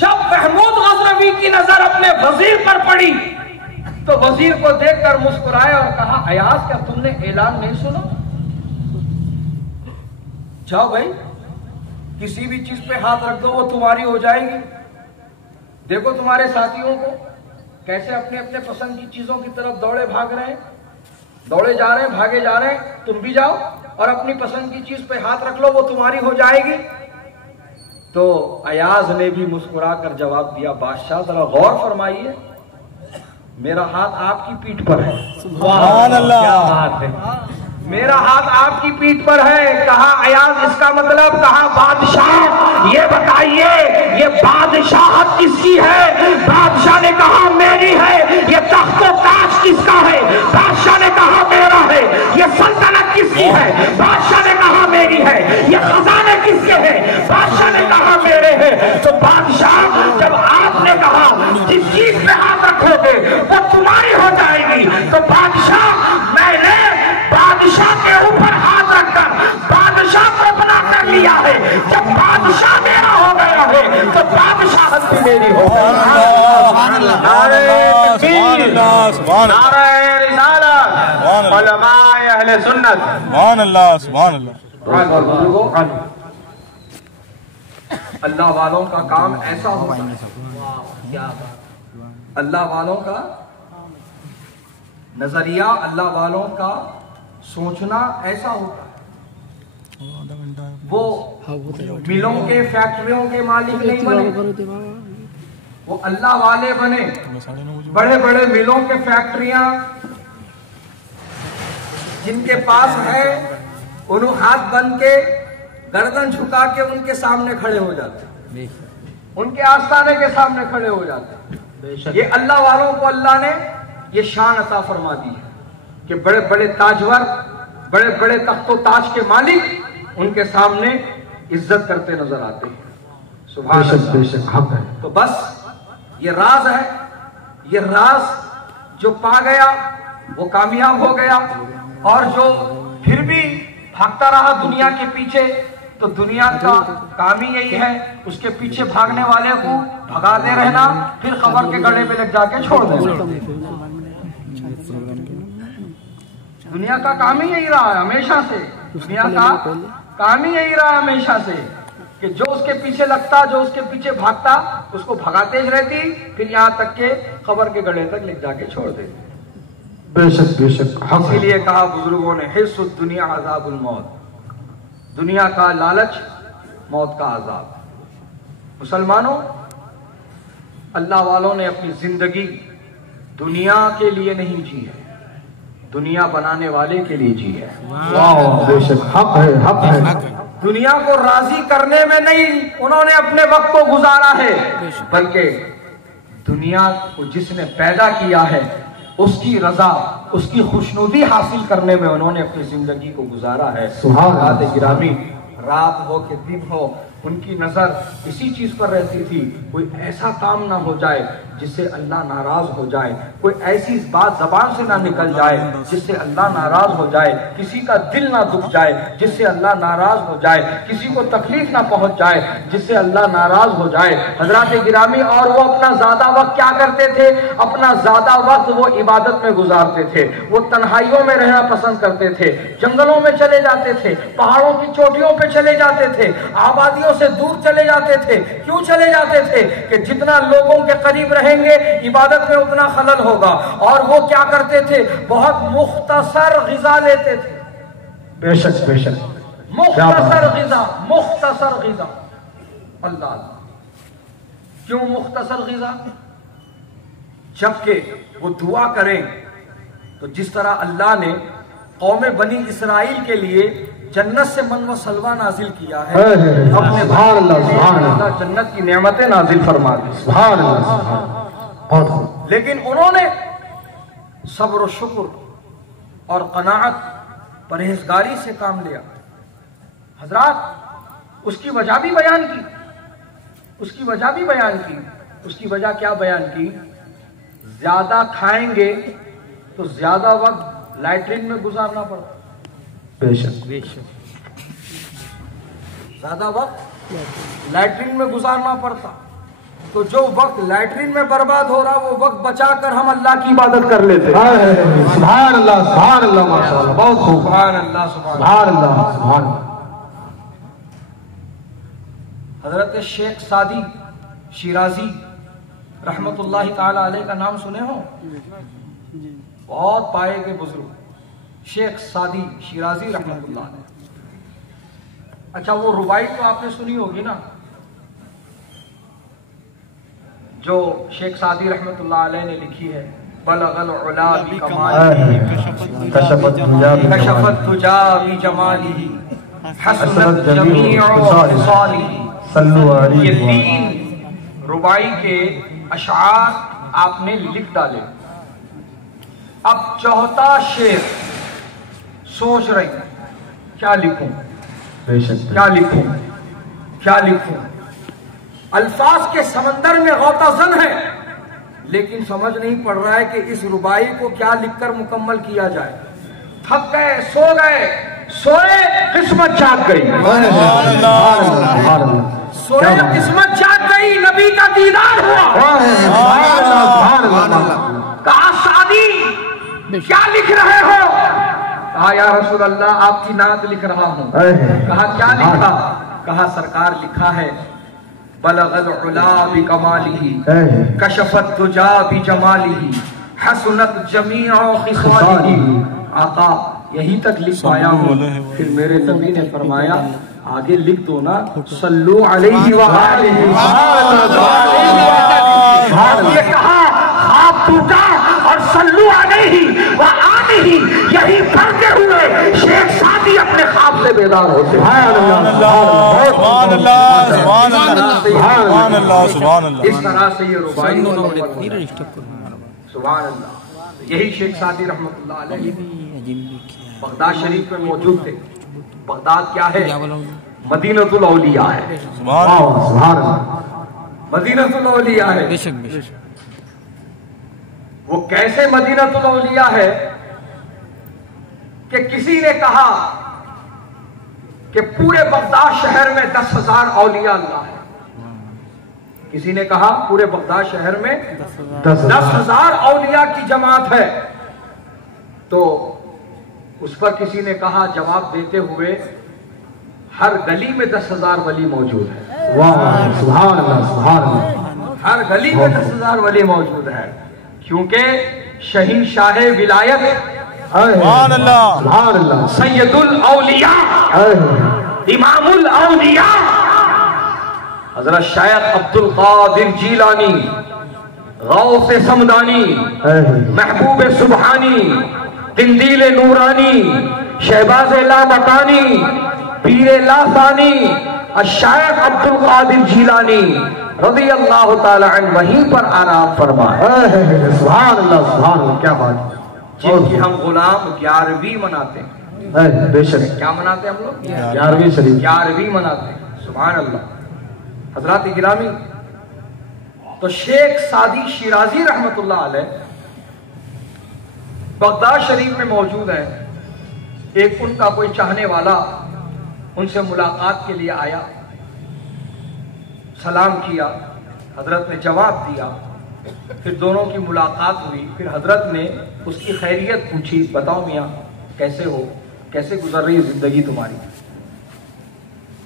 جب محمود غزنوی کی نظر اپنے وزیر پر پڑی تو وزیر کو دیکھ کر مسکرائے اور کہا، ایاز، کیا تم نے اعلان نہیں سنا؟ جاؤ بھائی، کسی بھی چیز پہ ہاتھ رکھ دو وہ تمہاری ہو جائے گی۔ دیکھو تمہارے ساتھیوں کو کیسے اپنے اپنے پسند کی چیزوں کی طرف دوڑے بھاگ رہے ہیں، دوڑے جا رہے ہیں، بھاگے جا رہے ہیں، تم بھی جاؤ اور اپنی پسند کی چیز پہ ہاتھ رکھ لو، وہ تمہاری ہو جائے گی۔ تو ایاز نے بھی مسکرا کر جواب دیا، بادشاہ ذرا غور فرمائیے، میرا ہاتھ آپ کی پیٹھ پر ہے۔ سبحان اللہ، کیا بات ہے۔ میرا ہاتھ آپ کی پیٹھ پر ہے۔ کہا ایاز، اس کا مطلب؟ کہا بادشاہ یہ بتائیے یہ بادشاہت کس کی ہے؟ بادشاہ نے کہا میری ہے۔ یہ تخت و تاج کس کا ہے؟ بادشاہ نے کہا میرا ہے۔ یہ سلطنت کس کی ہے؟ بادشاہ نے کہا میری ہے۔ یہ خزانے کس کے ہیں؟ بادشاہ نے کہا میرے ہیں۔ تو بادشاہ، جب آپ نے کہا جس چیز پہ ہاتھ رکھو گے وہ تمہاری ہو جائے گی، تو بادشاہ، میں نے بادشاہ کے اوپر ہاتھ رکھ کر بادشاہ کو بنا کر لیا ہے۔ جب بادشاہ میرا ہو گیا ہے تو بادشاہت بھی میری ہو گئی۔ نعرہ تکبیر، نعرہ رسالت، علماء اہل سنت۔ سبحان اللہ، سبحان اللہ۔ اللہ والوں کا کام ایسا ہوتا ہے، اللہ والوں کا نظریہ اللہ والوں کا سوچنا ایسا ہوتا ہے، وہ ملوں کے فیکٹریوں کے مالک نہیں بنے، وہ اللہ والے بنے۔ بڑے بڑے ملوں کے فیکٹریاں جن کے پاس ہے انہوں ہاتھ بن کے گردن جھکا کے ان کے سامنے کھڑے ہو جاتے ہیں، ان کے آستانے کے سامنے کھڑے ہو جاتے ہیں۔ یہ اللہ والوں کو اللہ نے یہ شان عطا فرما دی ہے کہ بڑے بڑے تاجور، بڑے بڑے تخت و تاج کے مالک ان کے سامنے عزت کرتے نظر آتے ہیں۔ سبحان اللہ۔ تو بس یہ راز ہے، یہ راز جو پا گیا وہ کامیاب ہو گیا، اور جو پھر بھی بھاگتا رہا دنیا کے پیچھے، تو دنیا کا کام ہی یہی ہے، اس کے پیچھے بھاگنے والے کو بھگاتے رہنا، پھر خبر کے گڑے پہ لگ جا کے چھوڑ دینا۔ دنیا کا کام ہی یہی رہا ہے ہمیشہ سے، دنیا کا کام ہی یہی رہا ہے ہمیشہ سے کہ جو اس کے پیچھے لگتا، جو اس کے پیچھے بھاگتا، اس کو بھگاتے ہی رہتی، پھر یہاں تک کہ خبر کے گڑے تک لے جا کے چھوڑ دیتی۔ بے شک بے شک، اسی لیے کہا بزرگوں نے حرص الدنیا عذاب الموت، دنیا کا لالچ موت کا عذاب۔ مسلمانوں، اللہ والوں نے اپنی زندگی دنیا کے لیے نہیں جی ہے، دنیا بنانے والے کے لیے جی ہے۔ بے شک، حق ہے، حق ہے۔ دنیا کو راضی کرنے میں نہیں انہوں نے اپنے وقت کو گزارا ہے، بلکہ دنیا کو جس نے پیدا کیا ہے اس کی رضا، اس کی خوشنودی حاصل کرنے میں انہوں نے اپنی زندگی کو گزارا ہے۔ سبحان اللہ۔ گرامی، رات ہو کہ دن ہو، ان کی نظر اسی چیز پر رہتی تھی، کوئی ایسا کام نہ ہو جائے جس سے اللہ ناراض ہو جائے، کوئی ایسی بات زبان سے نہ نکل جائے جس سے اللہ ناراض ہو جائے، کسی کا دل نہ دکھ جائے جس سے اللہ ناراض ہو جائے، کسی کو تکلیف نہ پہنچ جائے جس سے اللہ ناراض ہو جائے۔ حضرات گرامی، اور وہ اپنا زیادہ وقت کیا کرتے تھے؟ اپنا زیادہ وقت وہ عبادت میں گزارتے تھے، وہ تنہائیوں میں رہنا پسند کرتے تھے، جنگلوں میں چلے جاتے تھے، پہاڑوں کی چوٹیوں پہ چلے جاتے تھے، آبادیوں سے دور چلے جاتے تھے۔ کیوں چلے جاتے تھے؟ کہ جتنا لوگوں کے قریب رہیں گے عبادت میں اتنا خلل ہوگا۔ اور وہ کیا کرتے تھے؟ بہت مختصر غذا لیتے تھے، بے شک بے شک، مختصر غذا، مختصر غذا۔ اللہ اللہ، کیوں مختصر غذا؟ جبکہ وہ دعا کریں تو جس طرح اللہ نے قوم بنی اسرائیل کے لیے جنت سے من و سلوہ نازل کیا ہے، اپنے سبحان اللہ، سبحان اللہ، جنت کی نعمتیں نازل فرما دی۔ سبحان اللہ، سبحان اللہ، بہت خوب۔ لیکن انہوں نے صبر و شکر اور قناعت، پرہیزگاری سے کام لیا۔ حضرات، اس کی وجہ بھی بیان کی، اس کی وجہ بھی بیان کی۔ اس کی وجہ کیا بیان کی؟ زیادہ کھائیں گے تو زیادہ وقت لیٹرین میں گزارنا پڑتا، بے شک، زیادہ وقت لیٹرین میں گزارنا پڑتا، تو جو وقت لیٹرین میں برباد ہو رہا وہ وقت بچا کر ہم اللہ کی عبادت کر لیتے۔ سبحان اللہ، سبحان اللہ، ماشاء اللہ، بہت خوب، سبحان اللہ، سبحان اللہ۔ سبحان اللہ، سبحان اللہ۔ حضرت شیخ سعدی شیرازی رحمت اللہ تعالی علیہ کا نام سنے ہو؟ بہت پائے کے بزرگ شیخ سعدی شیرازی رحمت اللہ علیہ۔ اچھا، وہ ربائی تو آپ نے سنی ہوگی نا، جو شیخ سعدی رحمت اللہ علیہ نے لکھی ہے، بلغ العلا بکمالہ، کشفت الدجا بجمالہ، حسنت جمیع خصالہ۔ صلو علیہ یہ تین ربائی کے اشعار آپ نے لکھ ڈالے۔ اب چوتھا شعر سوچ رہی کیا لکھوں، بے شک، کیا لکھوں، کیا لکھوں۔ الفاظ کے سمندر میں غوطہ زن ہے، لیکن سمجھ نہیں پڑ رہا ہے کہ اس ربائی کو کیا لکھ کر مکمل کیا جائے۔ تھک گئے، سو گئے، سوئے قسمت جاگ گئی، سوئے قسمت جاگ گئی، نبی کا دیدار ہوا۔ کہا سعدی کیا لکھ رہے ہو؟ کہا یا رسول اللہ آپ کی نعت لکھ رہا ہوں۔ کہا کیا لکھا؟ کہا سرکار لکھا ہے بلغ العلا بکمالہ، کشف الدجا بجمالہ، حسنت جمیع خصالہ. آقا یہی تک لکھ پایا ہوں. پھر میرے نبی نے فرمایا آگے لکھ دو نا صلو علیہ وآلہ. آپ نے کہا خواب ٹوٹا اور صلو علیہ وآلہ یہی پڑھتے ہوئے شیخ سعدی اپنے خواب سے بیدار ہوتے. سبحان اللہ سبحان اللہ سبحان اللہ سبحان اللہ. اس طرح سے یہ ربائی سبحان اللہ. یہی شیخ سعدی رحمۃ اللہ علیہ بغداد شریف میں موجود تھے. بغداد کیا ہے؟ مدینۃ الاولیاء ہے. سبحان اللہ. مدینۃ الاولیاء ہے. وہ کیسے مدینۃ الاولیاء ہے کہ کسی نے کہا کہ پورے بغداد شہر میں 10,000 اولیاء اللہ ہے. کسی نے کہا پورے بغداد شہر میں 10,000 اولیاء کی جماعت ہے. تو اس پر کسی نے کہا جواب دیتے ہوئے ہر گلی میں 10,000 ولی موجود ہے. سبحان اللہ سبحان اللہ. ہر گلی میں 10,000 ولی موجود ہے کیونکہ شہنشاہ ولایت سبحان اللہ سبحان اللہ. سید الاولیاء امام الاولیاء حضرت شیخ عبد القادر جیلانی غوث سمدانی محبوب سبحانی قندیل نورانی شہباز لا مکانی پیر لا ثانی الشیخ عبد القادر جیلانی رضی اللہ تعالی عنہ وہیں پر آرام فرمائے. سبحان اللہ سبحان اللہ. کیا بات. جن کی ہم غلام 11ویں مناتے ہیں. بے شک. کیا مناتے ہیں ہم لوگ؟ 11ویں شریف. 11ویں مناتے ہیں. سبحان اللہ. حضرات گرامی تو شیخ سعدی شیرازی رحمت اللہ علیہ بغداد شریف میں موجود ہے. ایک ان کا کوئی چاہنے والا ان سے ملاقات کے لیے آیا, سلام کیا, حضرت نے جواب دیا, پھر دونوں کی ملاقات ہوئی. پھر حضرت نے اس کی خیریت پوچھی, بتاؤ میاں کیسے ہو, کیسے گزر رہی زندگی تمہاری.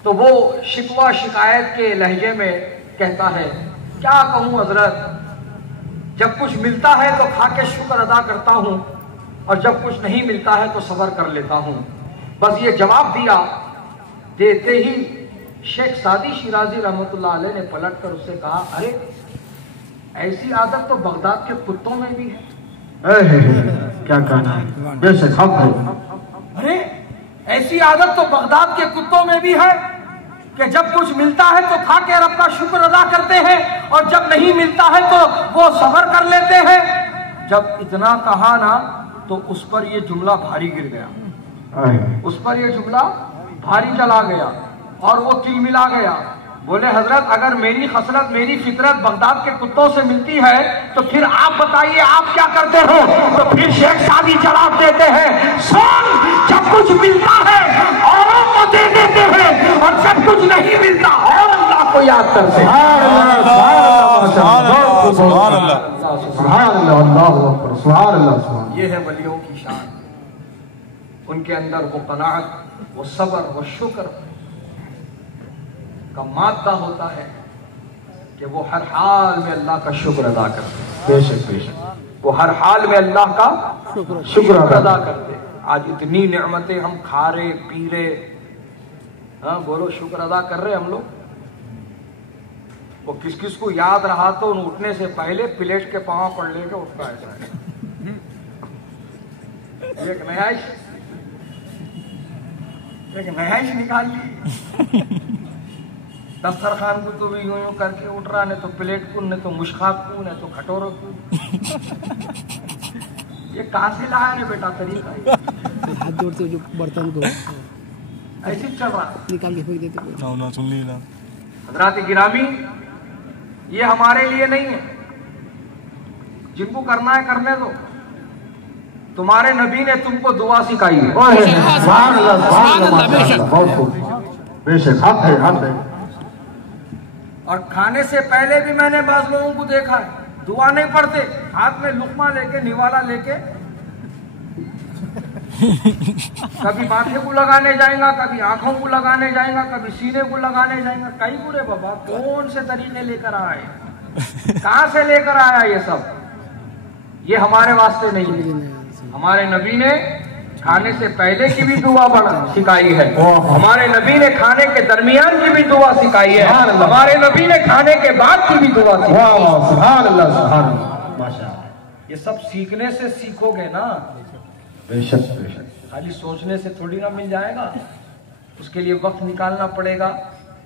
تو وہ شکوہ شکایت کے لہجے میں کہتا ہے کیا کہوں حضرت, جب کچھ ملتا ہے تو کھا کے شکر ادا کرتا ہوں اور جب کچھ نہیں ملتا ہے تو صبر کر لیتا ہوں. بس یہ جواب دیا. دیتے ہی شیخ سعدی شیرازی رحمۃ اللہ علیہ نے پلٹ کر اس سے کہا ارے ایسی عادت تو بغداد کے کتوں میں بھی ہے. کیا کہنا ہے. بے شک حق ہے. ارے ایسی عادت تو بغداد کے کتوں میں بھی ہے کہ جب کچھ ملتا ہے تو کھا کے رب کا شکر ادا کرتے ہیں اور جب نہیں ملتا ہے تو وہ صبر کر لیتے ہیں. جب اتنا کہا نا تو اس پر یہ جملہ بھاری گر گیا. اس پر یہ جملہ بھاری چلا گیا اور وہ تل ملا گیا. بولے حضرت اگر میری خصلت میری فطرت بغداد کے کتوں سے ملتی ہے تو پھر آپ بتائیے آپ کیا کرتے ہو. تو پھر شیخ سعدی جواب دیتے ہیں سن, جب کچھ ملتا ہے اوروں کو دے دیتے ہیں اور جب کچھ نہیں ملتا اور اللہ کو یاد کرتے ہیں. سبحان اللہ سبحان اللہ سبحان اللہ. اللہ اکبر. سبحان اللہ سبحان. یہ ہے ولیوں کی شان. ان کے اندر وہ قناعت, وہ صبر, وہ شکر کا مادہ ہوتا ہے کہ وہ ہر حال میں اللہ کا شکر ادا کرتے ہیں. بے شک بے شک. وہ ہر حال میں اللہ کا شکر ادا کرتے ہیں. آج اتنی نعمتیں ہم کھا رہے پی رہے, ہاں بولو شکر ادا کر رہے ہم لوگ. وہ کس کس کو یاد رہا تو ان اٹھنے سے پہلے پلیٹ کے پاؤں پڑ لے کے اٹھتا ایسا ہے. ایک نہائش نکال لی دسترخوان کو تو بھی یوں یوں کر کے اٹھ رہا, نہیں تو پلیٹ کو, نہیں تو مشخاب کو, نہیں تو کھٹوروں کو. یہ کہاں سے لایا ہے بیٹا طریقہ؟ ہاتھ جوڑتے جو برتن کو ایسے چل رہا نکال کے پھینک دیتے. سن لی نا. حضرات گرامی یہ ہمارے لیے نہیں ہے, جن کو کرنا ہے کرنے دو. تمہارے نبی نے تم کو دعا سکھائی ہے. سبحان اللہ سبحان اللہ. بہت خوب. بے شک حق ہے حق ہے. اور کھانے سے پہلے بھی میں نے بعض لوگوں کو دیکھا ہے دعا نہیں پڑھتے, ہاتھ میں لقمہ لے کے نوالا لے کے کبھی ماتھے کو لگانے جائیں گا, کبھی آنکھوں کو لگانے جائیں گا, کبھی سینے کو لگانے جائیں گا. کئی برے بابا کون سے طریقے لے کر آئے, کہاں سے لے کر آیا یہ سب؟ یہ ہمارے واسطے نہیں ہے. ہمارے نبی نے کھانے سے پہلے کی بھی دعا سکھائی ہے, ہمارے نبی نے کھانے کے درمیان کی بھی دعا سکھائی ہے, ہمارے نبی نے کھانے کے بعد کی بھی دعا سکھائی ہے. سبحان اللہ سبحان اللہ. ماشاءاللہ. یہ سب سیکھنے سے سیکھو گے نا, بے شک بے شک. خالی سوچنے سے تھوڑی نہ مل جائے گا, اس کے لیے وقت نکالنا پڑے گا,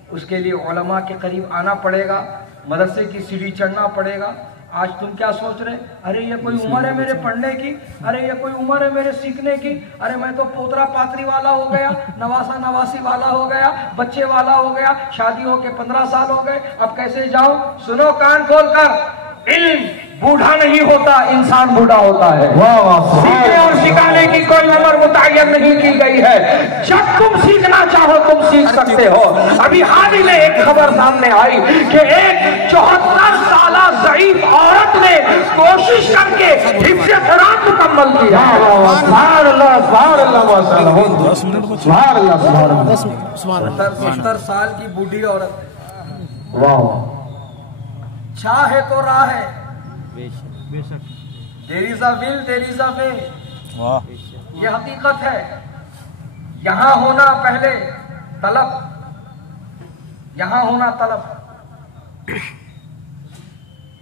اس کے لیے علماء کے قریب آنا پڑے گا, مدرسے کی سیڑھی چڑھنا پڑے گا. آج تم کیا سوچ رہے, ارے یہ کوئی عمر ہے میرے پڑھنے کی, ارے یہ کوئی عمر ہے میرے سیکھنے کی, ارے میں تو پوترا پاتری والا ہو گیا, نواسا نواسی والا ہو گیا, بچے والا ہو گیا, شادی ہو کے 15 سال ہو گئے, اب کیسے جاؤں. سنو کان کھول کر, علم بوڑھا نہیں ہوتا, انسان بوڑھا ہوتا ہے. سیکھنے اور سکھانے کی کوئی عمر متعین نہیں کی گئی ہے. جب تم سیکھنا چاہو تم سیکھ سکتے ہو. ابھی حال ہی میں ایک خبر سامنے آئی کہ ایک 74 سالہ ضعیف عورت نے کوشش کر کے حفظ قرآن مکمل کیا. سبحان اللہ سبحان اللہ ماشاء اللہ. سبحان اللہ سبحان اللہ. 70 سال کی بوڑھی عورت, واہ. چاہ ہے تو راہ ہے, there is a will, there is a way. یہ حقیقت ہے. یہاں ہونا پہلے طلب, یہاں ہونا طلب.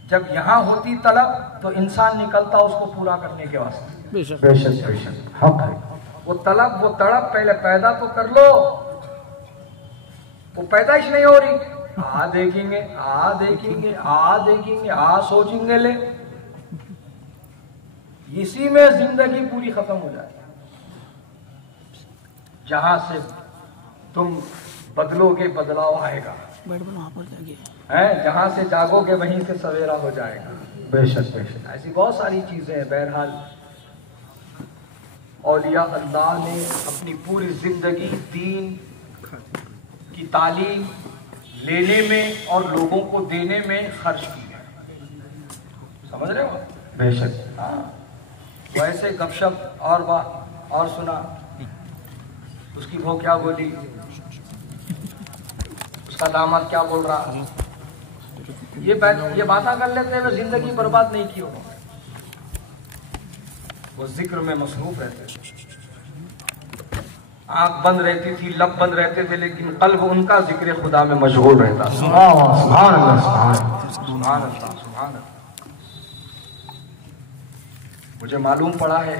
جب یہاں ہوتی طلب تو انسان نکلتا اس کو پورا کرنے کے واسطے. بے شک بے شک حق ہے. وہ طلب وہ تڑپ پہلے پیدا تو کر لو. وہ پیدائش نہیں ہو رہی, آ دیکھیں گے آ دیکھیں گے آ دیکھیں گے آ سوچیں گے, لے اسی میں زندگی پوری ختم ہو جائے. جہاں سے تم بدلو گے بدلاؤ آئے گا, جہاں سے جاگو گے وہیں سے سویرا ہو جائے گا. بے شک بے شک. ایسی بہت ساری چیزیں ہیں. بہرحال اولیاء اللہ نے اپنی پوری زندگی دین کی تعلیم لینے میں اور لوگوں کو دینے میں خرچ کی ہے. سمجھ رہے ہو؟ بے شک. ہاں, ویسے گپ شپ اور بات اور سنا, اس کی بہو کیا بولی, اس کا داماد کیا بول رہا, یہ باتیں کر لیتے ہوئے زندگی برباد نہیں کی. وہ ذکر میں مصروف رہتے تھے, آنکھ بند رہتی تھی, لب بند رہتے تھے, لیکن قلب ان کا ذکر خدا میں مشغول رہتا. سبحان اللہ سبحان سبحان اللہ سبحان اللہ. مجھے معلوم پڑا ہے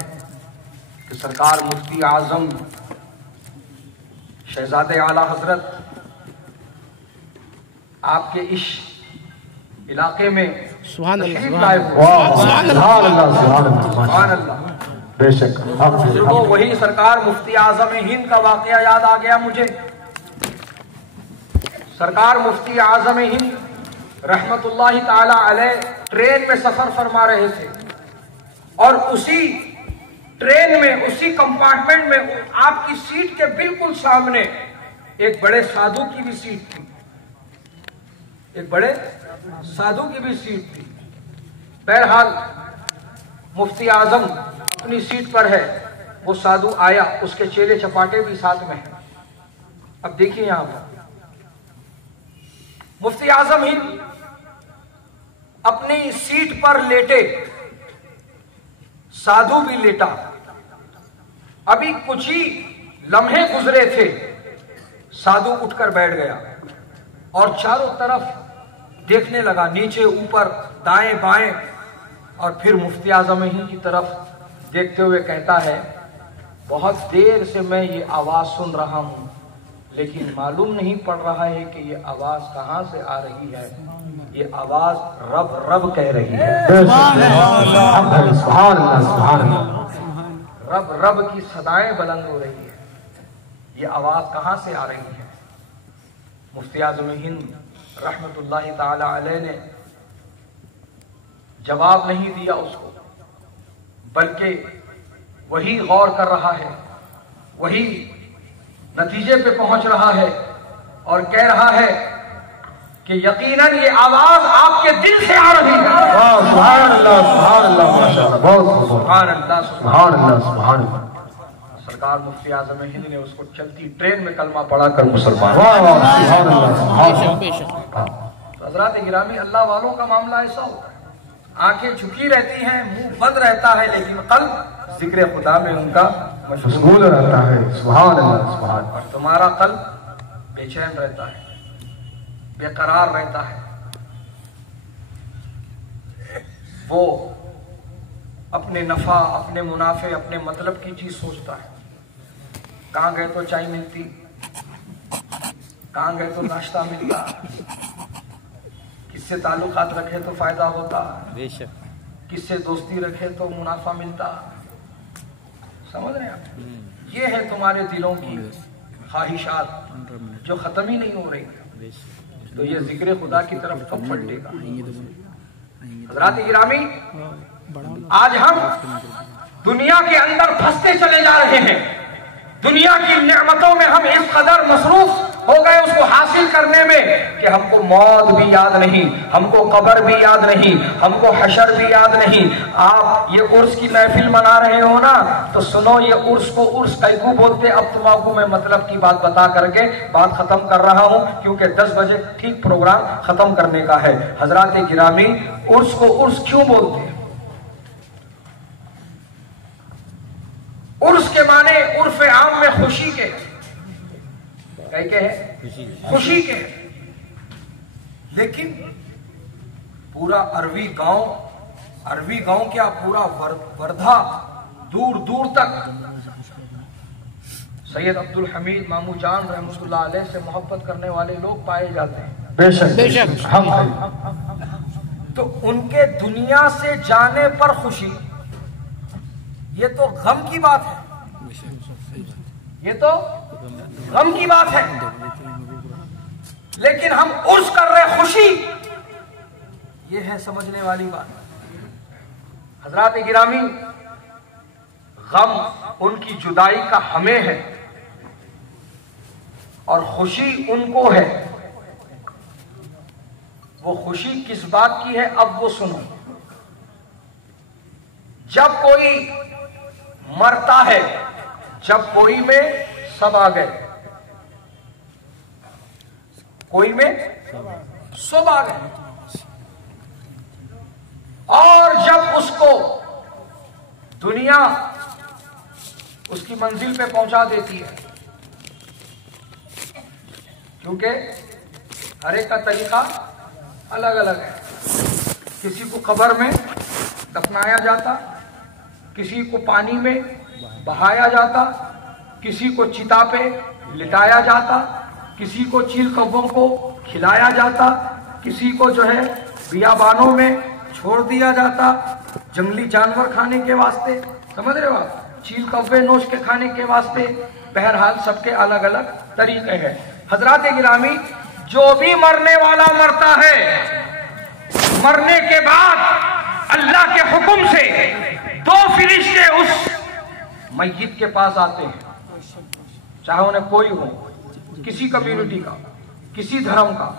کہ سرکار مفتی اعظم شہزادے اعلی حضرت آپ کے اس علاقے میں تشریف لائے ہوئے. سبحان اللہ. بے شک. تو وہی سرکار مفتی اعظم ہند کا واقعہ یاد آ گیا مجھے. سرکار مفتی اعظم ہند رحمت اللہ تعالی علیہ ٹرین میں سفر فرما رہے تھے, اور اسی ٹرین میں اسی کمپارٹمنٹ میں آپ کی سیٹ کے بالکل سامنے ایک بڑے سادھو کی بھی سیٹ تھی, ایک بڑے سادھو کی بھی سیٹ تھی. بہرحال مفتی اعظم اپنی سیٹ پر ہے, وہ سادھو آیا, اس کے چیلے چپاٹے بھی ساتھ میں ہیں. اب دیکھیں یہاں پر مفتی اعظم ہند اپنی سیٹ پر لیٹے, سادھو بھی لیٹا. ابھی کچھ ہی لمحے گزرے تھے, سادھو اٹھ کر بیٹھ گیا اور چاروں طرف دیکھنے لگا, نیچے اوپر دائیں بائیں, اور پھر مفتی اعظم ہند کی طرف دیکھتے ہوئے کہتا ہے, بہت دیر سے میں یہ آواز سن رہا ہوں, لیکن معلوم نہیں پڑ رہا ہے کہ یہ آواز کہاں سے آ رہی ہے. یہ آواز رب رب کہہ رہی ہے. رب رب کی صدائیں بلند ہو رہی ہے. یہ آواز کہاں سے آ رہی ہے؟ مفتی اعظم ہند رحمت اللہ تعالی علیہ نے جواب نہیں دیا اس کو, بلکہ وہی غور کر رہا ہے, وہی نتیجے پہ پہنچ رہا ہے اور کہہ رہا ہے کہ یقیناً یہ آواز آپ کے دل سے آ رہی ہے. سبحان اللہ سبحان اللہ ماشاءاللہ. بہت سبحان اللہ سبحان اللہ سبحان اللہ. سرکار مفتی اعظم ہند نے اس کو چلتی ٹرین میں کلمہ پڑھا کر مسلمان. سبحان اللہ سبحان اللہ. حضرات گرامی, اللہ والوں کا معاملہ ایسا ہوتا ہے. آنکھیں جھکی رہتی ہیں، منہ بند رہتا ہے، لیکن قلب ذکر خدا میں ان کا مشغول رہتا ہے. سبحان اللہ سبحان اللہ. اور تمہارا قلب بے چین رہتا ہے، بے قرار رہتا ہے. وہ اپنے نفع، اپنے منافع، اپنے مطلب کی چیز سوچتا ہے. کہاں گئے تو چائے ملتی، کہاں گئے تو ناشتہ ملتا، کس سے تعلقات رکھے تو فائدہ ہوتا، کس سے دوستی رکھے تو منافع ملتا. سمجھ رہے ہیں آپ؟ یہ ہے تمہارے دلوں کی خواہشات جو ختم ہی نہیں ہو رہی. تو یہ ذکر خدا کی طرف کب پلٹے گا؟ حضرات گرامی، آج ہم دنیا کے اندر پھنستے چلے جا رہے ہیں. دنیا کی نعمتوں میں ہم اس قدر مصروف ہو گئے اس کو حاصل کرنے میں کہ ہم کو موت بھی یاد نہیں، ہم کو قبر بھی یاد نہیں، ہم کو حشر بھی یاد نہیں. آپ یہ عرس کی محفل منا رہے ہو نا، تو سنو یہ عرس کو عرس کیوں بولتے. اب تمہارے کو میں مطلب کی بات بتا کر کے بات ختم کر رہا ہوں، کیونکہ 10 بجے ٹھیک پروگرام ختم کرنے کا ہے. حضرات گرامی، عرس کو عرس کیوں بولتے ہیں؟ عرس کے معنی عرف عام میں خوشی کے ہیں، خوشی کے ہیں. لیکن پورا عربی گاؤں کیا پورا وردھا دور دور تک سید عبدالحمید مامو جان رحمۃ اللہ علیہ سے محبت کرنے والے لوگ پائے جاتے ہیں. بے شک ہم تو ان کے دنیا سے جانے پر خوشی، یہ تو غم کی بات ہے، یہ تو غم کی بات ہے. لیکن ہم عرس کر رہے خوشی، یہ ہے سمجھنے والی بات. حضرات گرامی، غم ان کی جدائی کا ہمیں ہے اور خوشی ان کو ہے. وہ خوشی کس بات کی ہے اب وہ سنو. جب کوئی مرتا ہے، جب کوئی میں سب آ گئے، کوئی میں سب آ گئے، اور جب اس کو دنیا اس کی منزل پہ پہنچا دیتی ہے، کیونکہ ہر ایک کا طریقہ الگ الگ ہے. کسی کو قبر میں دفنایا جاتا، کسی کو پانی میں بہایا جاتا، کسی کو چتا پہ لٹایا جاتا، کسی کو چیل کبوں کو کھلایا جاتا، کسی کو جو ہے بیابانوں میں چھوڑ دیا جاتا جنگلی جانور کھانے کے واسطے. سمجھ رہے ہو آپ؟ چیل کبے نوش کے کھانے کے واسطے. بہرحال سب کے الگ الگ طریقے ہیں. حضرات گرامی، جو بھی مرنے والا مرتا ہے، مرنے کے بعد اللہ کے حکم سے 2 فرشتے اس میت کے پاس آتے ہیں، چاہے انہیں کوئی ہو، کسی کمیونٹی کا، کسی دھرم کا،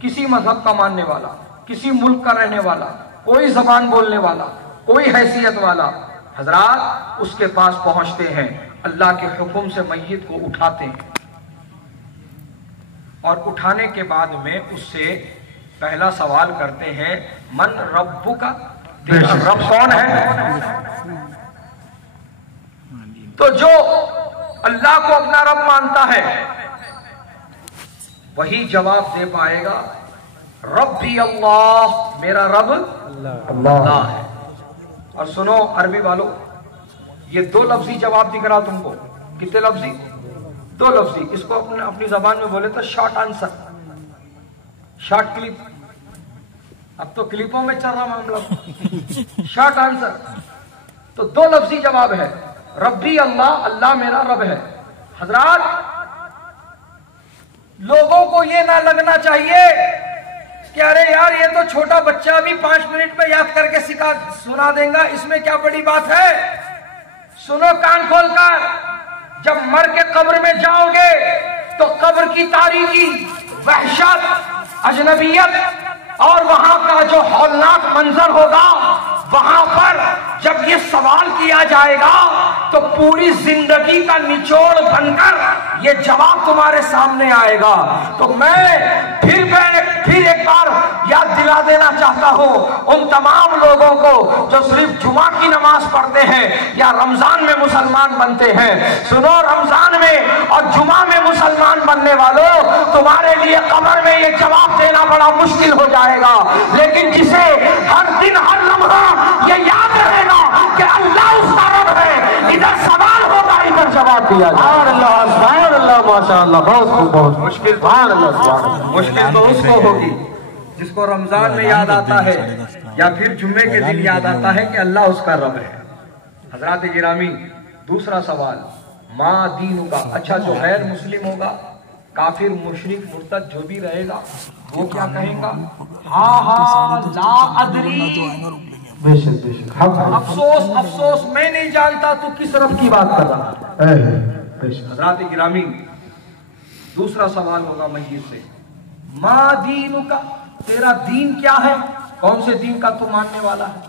کسی مذہب کا ماننے والا، کسی ملک کا رہنے والا، کوئی زبان بولنے والا، کوئی حیثیت والا. حضرات اس کے پاس پہنچتے ہیں، اللہ کے حکم سے میت کو اٹھاتے ہیں، اور اٹھانے کے بعد میں اس سے پہلا سوال کرتے ہیں، من ربک، تیرا رب کون ہے؟ تو جو اللہ کو اپنا رب مانتا ہے وہی جواب دے پائے گا، ربی اللہ، میرا رب اللہ ہے. اور سنو عربی والوں، یہ 2 لفظی جواب دکھ رہا تم کو. کتنے لفظی؟ 2 لفظی. اس کو اپنی زبان میں بولے تو شارٹ آنسر، شارٹ کلپ. اب تو کلپوں میں چل رہا معاملہ. Short answer. تو 2 لفظی جواب ہے، ربی اللہ، اللہ میرا رب ہے. حضرات لوگوں کو یہ نہ لگنا چاہیے کہ ارے یار یہ تو چھوٹا بچہ بھی 5 منٹ میں یاد کر کے سنا دیں گا، اس میں کیا بڑی بات ہے. سنو کان کھول کر، جب مر کے قبر میں جاؤ گے تو قبر کی تاریکی، وحشت، اجنبیت اور وہاں کا جو ہولناک منظر ہوگا، وہاں پر جب یہ سوال کیا جائے گا تو پوری زندگی کا نچوڑ بن کر یہ جواب تمہارے سامنے آئے گا. تو میں پھر ایک بار یاد دلا دینا کہنا چاہتا ہوں ان تمام لوگوں کو جو صرف جمعہ کی نماز پڑھتے ہیں یا رمضان میں مسلمان بنتے ہیں، سنو، رمضان میں اور جمعہ میں مسلمان بننے والوں، تمہارے لیے قبر میں یہ جواب دینا بڑا مشکل ہو جائے گا، لیکن جسے ہر دن ہر لمحہ یہ یاد رہے گا کہ اللہ اس کا رب ہے، ادھر سوال ہوگا ادھر جواب دیا جائے۔ سبحان اللہ ماشاءاللہ، بہت خوب، بہت مشکل، سبحان اللہ سبحان اللہ۔ مشکل تو اس کو ہوگی جس کو رمضان میں یاد آتا ہے یا پھر جمعے کے دن یاد آتا ہے کہ اللہ اس کا رب ہے۔ حضرات گرامی، دوسرا سوال، ما دین کا، اچھا جو غیر مسلم ہوگا، کافر مشرک مرتد جو بھی رہے گا، وہ کیا کہیں گا؟ ہاں لا ادری، بے شک بے شک، افسوس افسوس، میں نہیں جانتا تو کس رب کی بات کر رہا ہے۔ بے شک۔ حضرات گرامی، دوسرا سوال ہوگا مسجد سے، ما دین کا، تیرا دین کیا ہے؟ کون سے دین کا تو ماننے والا ہے؟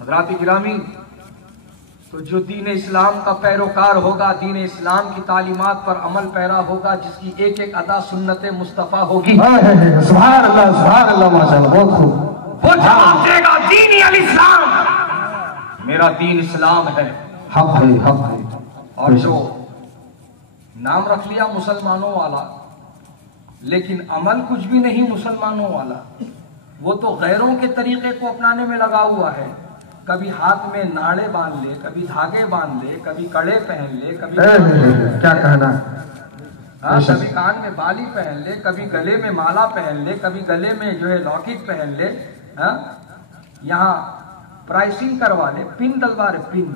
حضرات گرامی، تو جو دین اسلام کا پیروکار ہوگا، دین اسلام کی تعلیمات پر عمل پیرا ہوگا، جس کی ایک ایک ادا سنت مصطفیٰ ہوگی، سبحان اللہ ماشاءاللہ، بہت خوب، وہ جواب دے گا دین الاسلام، میرا دین اسلام ہے۔ حق ہے، حق ہے۔ اور جو نام رکھ لیا مسلمانوں والا لیکن عمل کچھ بھی نہیں مسلمانوں والا، وہ تو غیروں کے طریقے کو اپنانے میں لگا ہوا ہے، کبھی ہاتھ میں ناڑے باندھ لے، کبھی دھاگے باندھ لے، کبھی کڑے پہن لے، کبھی کیا کہنا، کبھی کان میں بالی پہن لے، کبھی گلے میں مالا پہن لے، کبھی گلے میں جو ہے لاکٹ پہن لے، یہاں پرائسنگ کروا لے، پن ڈلوا لے، پن،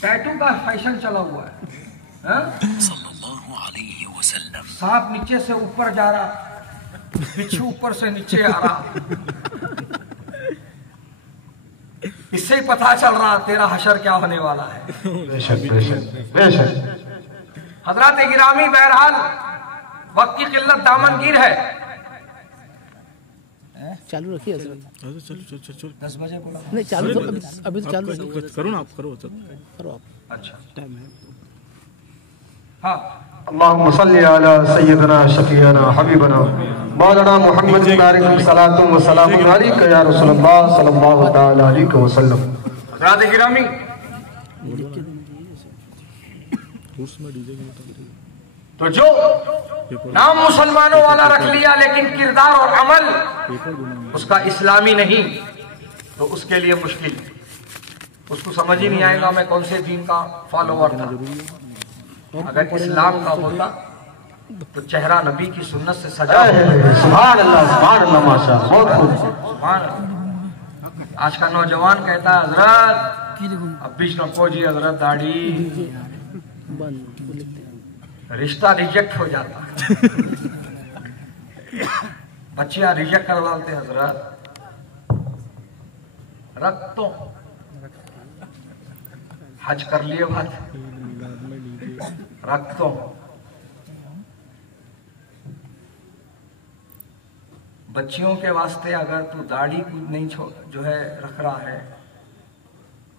ٹیٹو کا فیشن چلا ہوا ہے، سانپ نیچے سے اوپر جا رہا، بچھو اوپر سے نیچے آ رہا، اس سے ہی پتہ چل رہا تیرا حشر کیا ہونے والا ہے۔ بے شک بے شک بے شک۔ حضرات گرامی، بہرحال وقت کی قلت دامن گیر ہے، چالو رکھیے حضرت، چل 10 بجے بولا نہیں چالو تو ابھی تو چالو رکھیے، کرو نا، آپ کرو کرو آپ، اچھا ٹائم ہے۔ ہاں، اللهم صل على سيدنا شفيعنا حبيبنا مولانا محمد طارق صلاۃ و سلام علیک یا رسول اللہ صلی اللہ تعالی علیہ وسلم۔ حضرات گرامی، تو جو نام مسلمانوں والا رکھ لیا لیکن کردار اور عمل اس کا اسلامی نہیں، تو اس کے لیے مشکل، اس کو سمجھ ہی نہیں آئے گا میں کون سے دین کا فالوور تھا۔ اگر اسلام کا ہوتا تو چہرہ نبی کی سنت سے سجا ہوتا۔ سبحان اللہ ماشاءاللہ، بہت خوب۔ سبحان اللہ۔ آج کا نوجوان کہتا ہے حضرت اب بیچ رکھو جی حضرت داڑھی، رشتہ ریجیکٹ ہو جاتا ہے، بچیاں ریجیکٹ کر ڈالتے حضرت، رکھ تو حج کر لیے بات، رکھ تو بچیوں کے واسطے اگر تو داڑھی کو نہیں جو ہے رکھ رہا ہے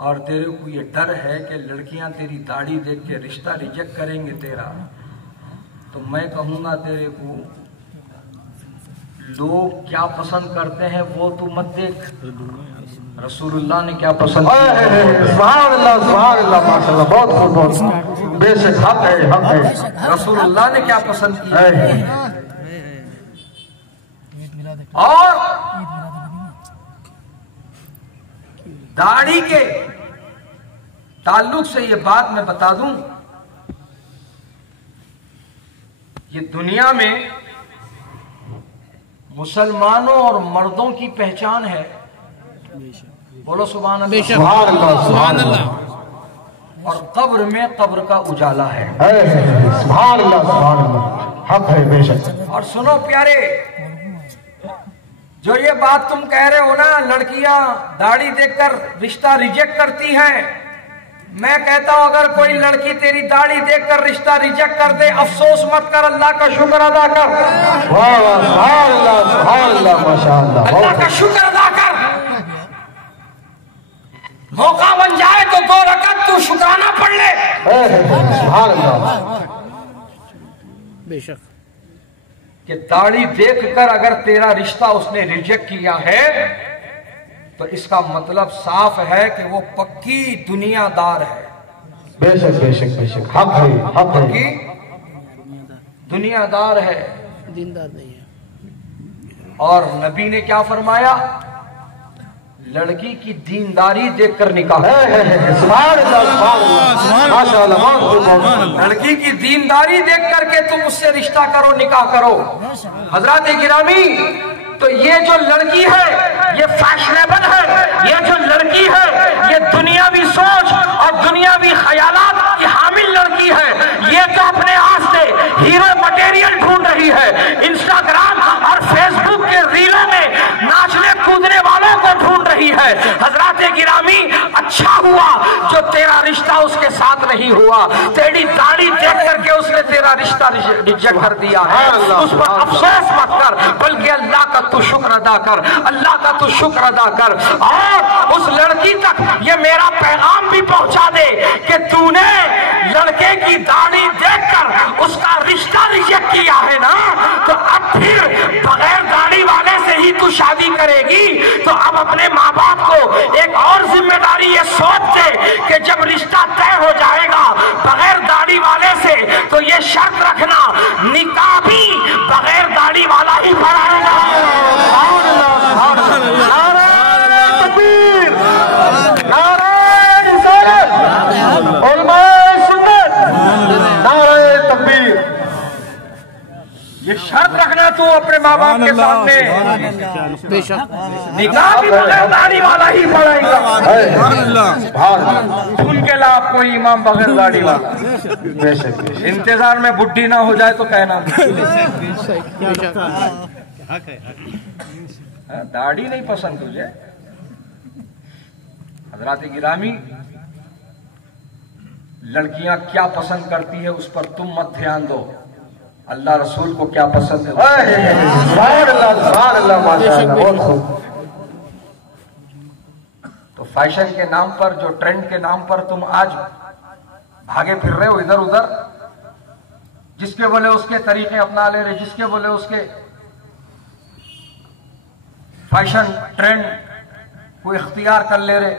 اور تیرے کو یہ ڈر ہے کہ لڑکیاں تیری داڑھی دیکھ کے رشتہ ریجیکٹ کریں گے تیرا، تو میں کہوں گا تیرے کو لوگ کیا پسند کرتے ہیں وہ تو مت دیکھ، رسول اللہ نے کیا پسند کیا۔ سبحان اللہ ماشاءاللہ، بہت خوب، بہت خوب، بے شک، حق ہے، حق ہے۔ رسول اللہ نے کیا پسند کیا، اور داڑھی کے تعلق سے یہ بات میں بتا دوں، یہ دنیا میں مسلمانوں اور مردوں کی پہچان ہے، بولو سبحان اللہ، سبحان اللہ، سبحان اللہ، اور قبر میں قبر کا اجالا ہے۔ سبحان اللہ، سبحان اللہ، حق ہے، بے شک۔ اور سنو پیارے، جو یہ بات تم کہہ رہے ہو نا لڑکیاں داڑھی دیکھ کر رشتہ ریجیکٹ کرتی ہیں، میں کہتا ہوں اگر کوئی لڑکی تیری داڑھی دیکھ کر رشتہ ریجیکٹ کر دے، افسوس مت کر، اللہ کا شکر ادا کر، واہ واہ، سبحان اللہ ماشاءاللہ، اللہ کا شکر ادا کر، موقع بن جائے تو 2 رکعت تو شکرانہ پڑھ لے۔ سبحان اللہ، بے شک کہ داڑھی دیکھ کر اگر تیرا رشتہ اس نے ریجیکٹ کیا ہے تو اس کا مطلب صاف ہے کہ وہ پکی دنیا دار ہے. بے شک بے شک بے شک حق ہے حق ہے. پکی دنیا دار ہے. دیندار نہیں ہے. اور نبی نے کیا فرمایا؟ لڑکی کی دینداری دیکھ کر نکاح. سبحان اللہ ماشاءاللہ. لڑکی کی دینداری دیکھ کر کے تم اس سے رشتہ کرو، نکاح کرو. حضرات گرامی، تو یہ جو لڑکی ہے یہ فیشنیبل ہے، یہ جو لڑکی ہے یہ دنیاوی سوچ اور دنیاوی خیالات کی حامل لڑکی ہے. یہ تو اپنے واسطے ہیرو مٹیریل ڈھونڈ رہی ہے، انسٹاگرام اور فیس بک کے ریلوں میں ناچنے کودنے والوں کو ڈھونڈ رہی ہے. حضرات گرامی، اچھا ہوا جو تیرا رشتہ اس کے ساتھ نہیں ہوا. تیری داڑھی دیکھ کر کے اس نے تیرا رشتہ ریجیکٹ کر دیا ہے. اس پر افسوس مت کر، بلکہ اللہ کا تو شکر ادا کر، اللہ کا تو شکر ادا کر. اور اس لڑکی تک یہ میرا پیغام بھی پہنچا دے کہ تو نے لڑکے کی داڑھی دیکھ کر اس کا رشتہ ریجیکٹ کیا ہے نا، تو اب پھر بغیر داڑھی والے سے ہی تو شادی کرے گی. تو اب اپنے ماں باپ کو ایک اور ذمہ داری یہ سوچ دے کہ جب رشتہ طے ہو جائے گا بغیر داڑھی والے سے تو یہ شرط رکھنا نکاح بھی بغیر داڑھی والا ہی پڑھائے گا. یہ شرط رکھنا تو اپنے ماں باپ کے سامنے، بے شک نکاح بھی بغیر داڑھی والا ہی پڑھائے گا. ان کے لا آپ کوئی امام بغیر داڑھی والا. بے شک انتظار میں بڈھی نہ ہو جائے تو کہنا داڑھی نہیں پسند تجھے. حضرات گرامی، لڑکیاں کیا پسند کرتی ہے اس پر تم مت دھیان دو، اللہ رسول کو کیا پسند ہے. سبحان اللہ ماشاءاللہ. بہت خوب. تو فیشن کے نام پر، جو ٹرینڈ کے نام پر تم آج بھاگے پھر رہے ہو ادھر ادھر، جس کے بولے اس کے طریقے اپنا لے رہے، جس کے بولے اس کے فیشن ٹرینڈ کو اختیار کر لے رہے.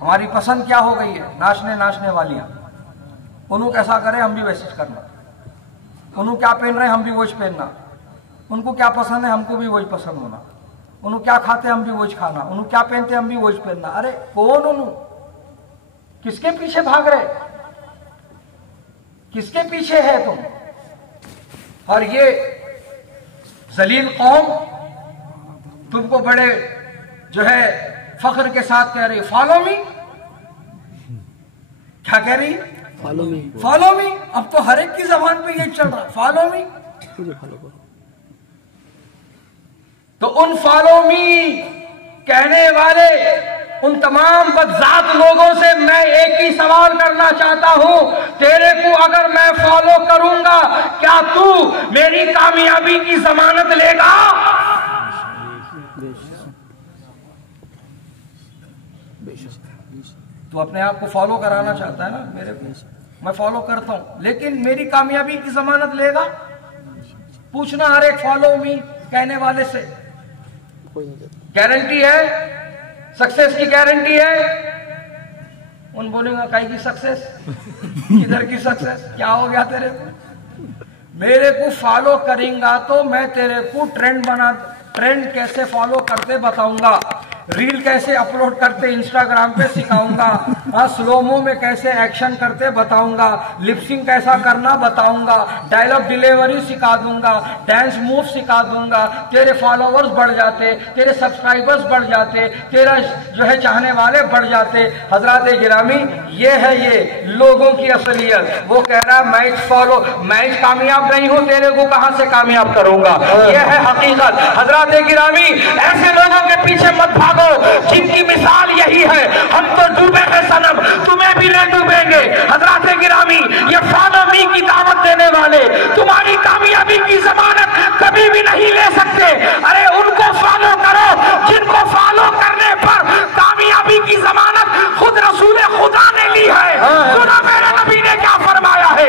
ہماری پسند کیا ہو گئی ہے؟ ناچنے والیاں. انہوں کیسا کرے ہم بھی ویسے کرنا، انہوں کیا پہن رہے ہم بھی وہی پہننا، ان کو کیا پسند ہے ہم کو بھی وہی پسند ہونا، انہوں کیا کھاتے ہم بھی وہی کھانا، انہوں کیا پہنتے ہم بھی وہی پہننا. ارے کون انہوں؟ کس کے پیچھے بھاگ رہے؟ کس کے پیچھے ہے تم؟ اور یہ ذلیل قوم تم کو بڑے جو ہے فخر کے ساتھ کہہ رہی فالو می. کیا کہہ رہی؟ Follow me. Follow me. اب تو ہر ایک کی زبان پہ یہ چل رہا فالو می. مجھے فالو کرو. تو ان فالو می کہنے والے ان تمام بدذات لوگوں سے میں ایک ہی سوال کرنا چاہتا ہوں، تیرے کو اگر میں فالو کروں گا کیا تو میری کامیابی کی ضمانت لے گا؟ تو اپنے آپ کو فالو کرانا چاہتا ہے نا میرے کو، میں فالو کرتا ہوں لیکن میری کامیابی کی ضمانت لے گا؟ پوچھنا ہر ایک فالو می کہنے والے سے. کوئی نہیں دیتا. گارنٹی ہے سکسیس کی؟ گارنٹی ہے؟ ان بولیں گا کہیں کی سکسیس، کدھر کی سکسیس؟ کیا ہو گیا تیرے کو؟ میرے کو فالو کریں گا تو میں تیرے کو ٹرینڈ کیسے فالو کرتے بتاؤں گا، ریل کیسے اپلوڈ کرتے انسٹاگرام پہ سکھاؤں گا، سلومو میں کیسے ایکشن کرتے بتاؤں گا، لپسنگ کیسا کرنا بتاؤں گا، ڈائلاگ ڈیلیوری سکھا دوں گا، ڈانس موو سکھا دوں گا. تیرے فالوورز بڑھ جاتے، تیرے سبسکرائبرز بڑھ جاتے، تیرا جو ہے چاہنے والے بڑھ جاتے. حضرات گرامی، یہ ہے یہ لوگوں کی اصلیت. وہ کہہ رہا میں کامیاب نہیں ہوں، تیرے کو کہاں سے کامیاب کروں گا؟ یہ ہے حقیقت. حضرات گرامی، ایسے لوگوں کے پیچھے مت بھاگو جن کی مثال یہی ہے ہم تو ڈوبے ہیں صنم، تمہیں بھی نہ ڈوبیں گے. حضرات گرامی، یہ فالو می کی دعوت دینے والے تمہاری کامیابی کی ضمانت کبھی بھی نہیں لے سکتے. ارے ان کو فالو کرو جن کو فالو کرنے پر کامیابی کی ضمانت خود رسول خدا نے لی ہے. سنا میرے نبی نے کیا فرمایا ہے؟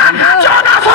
1400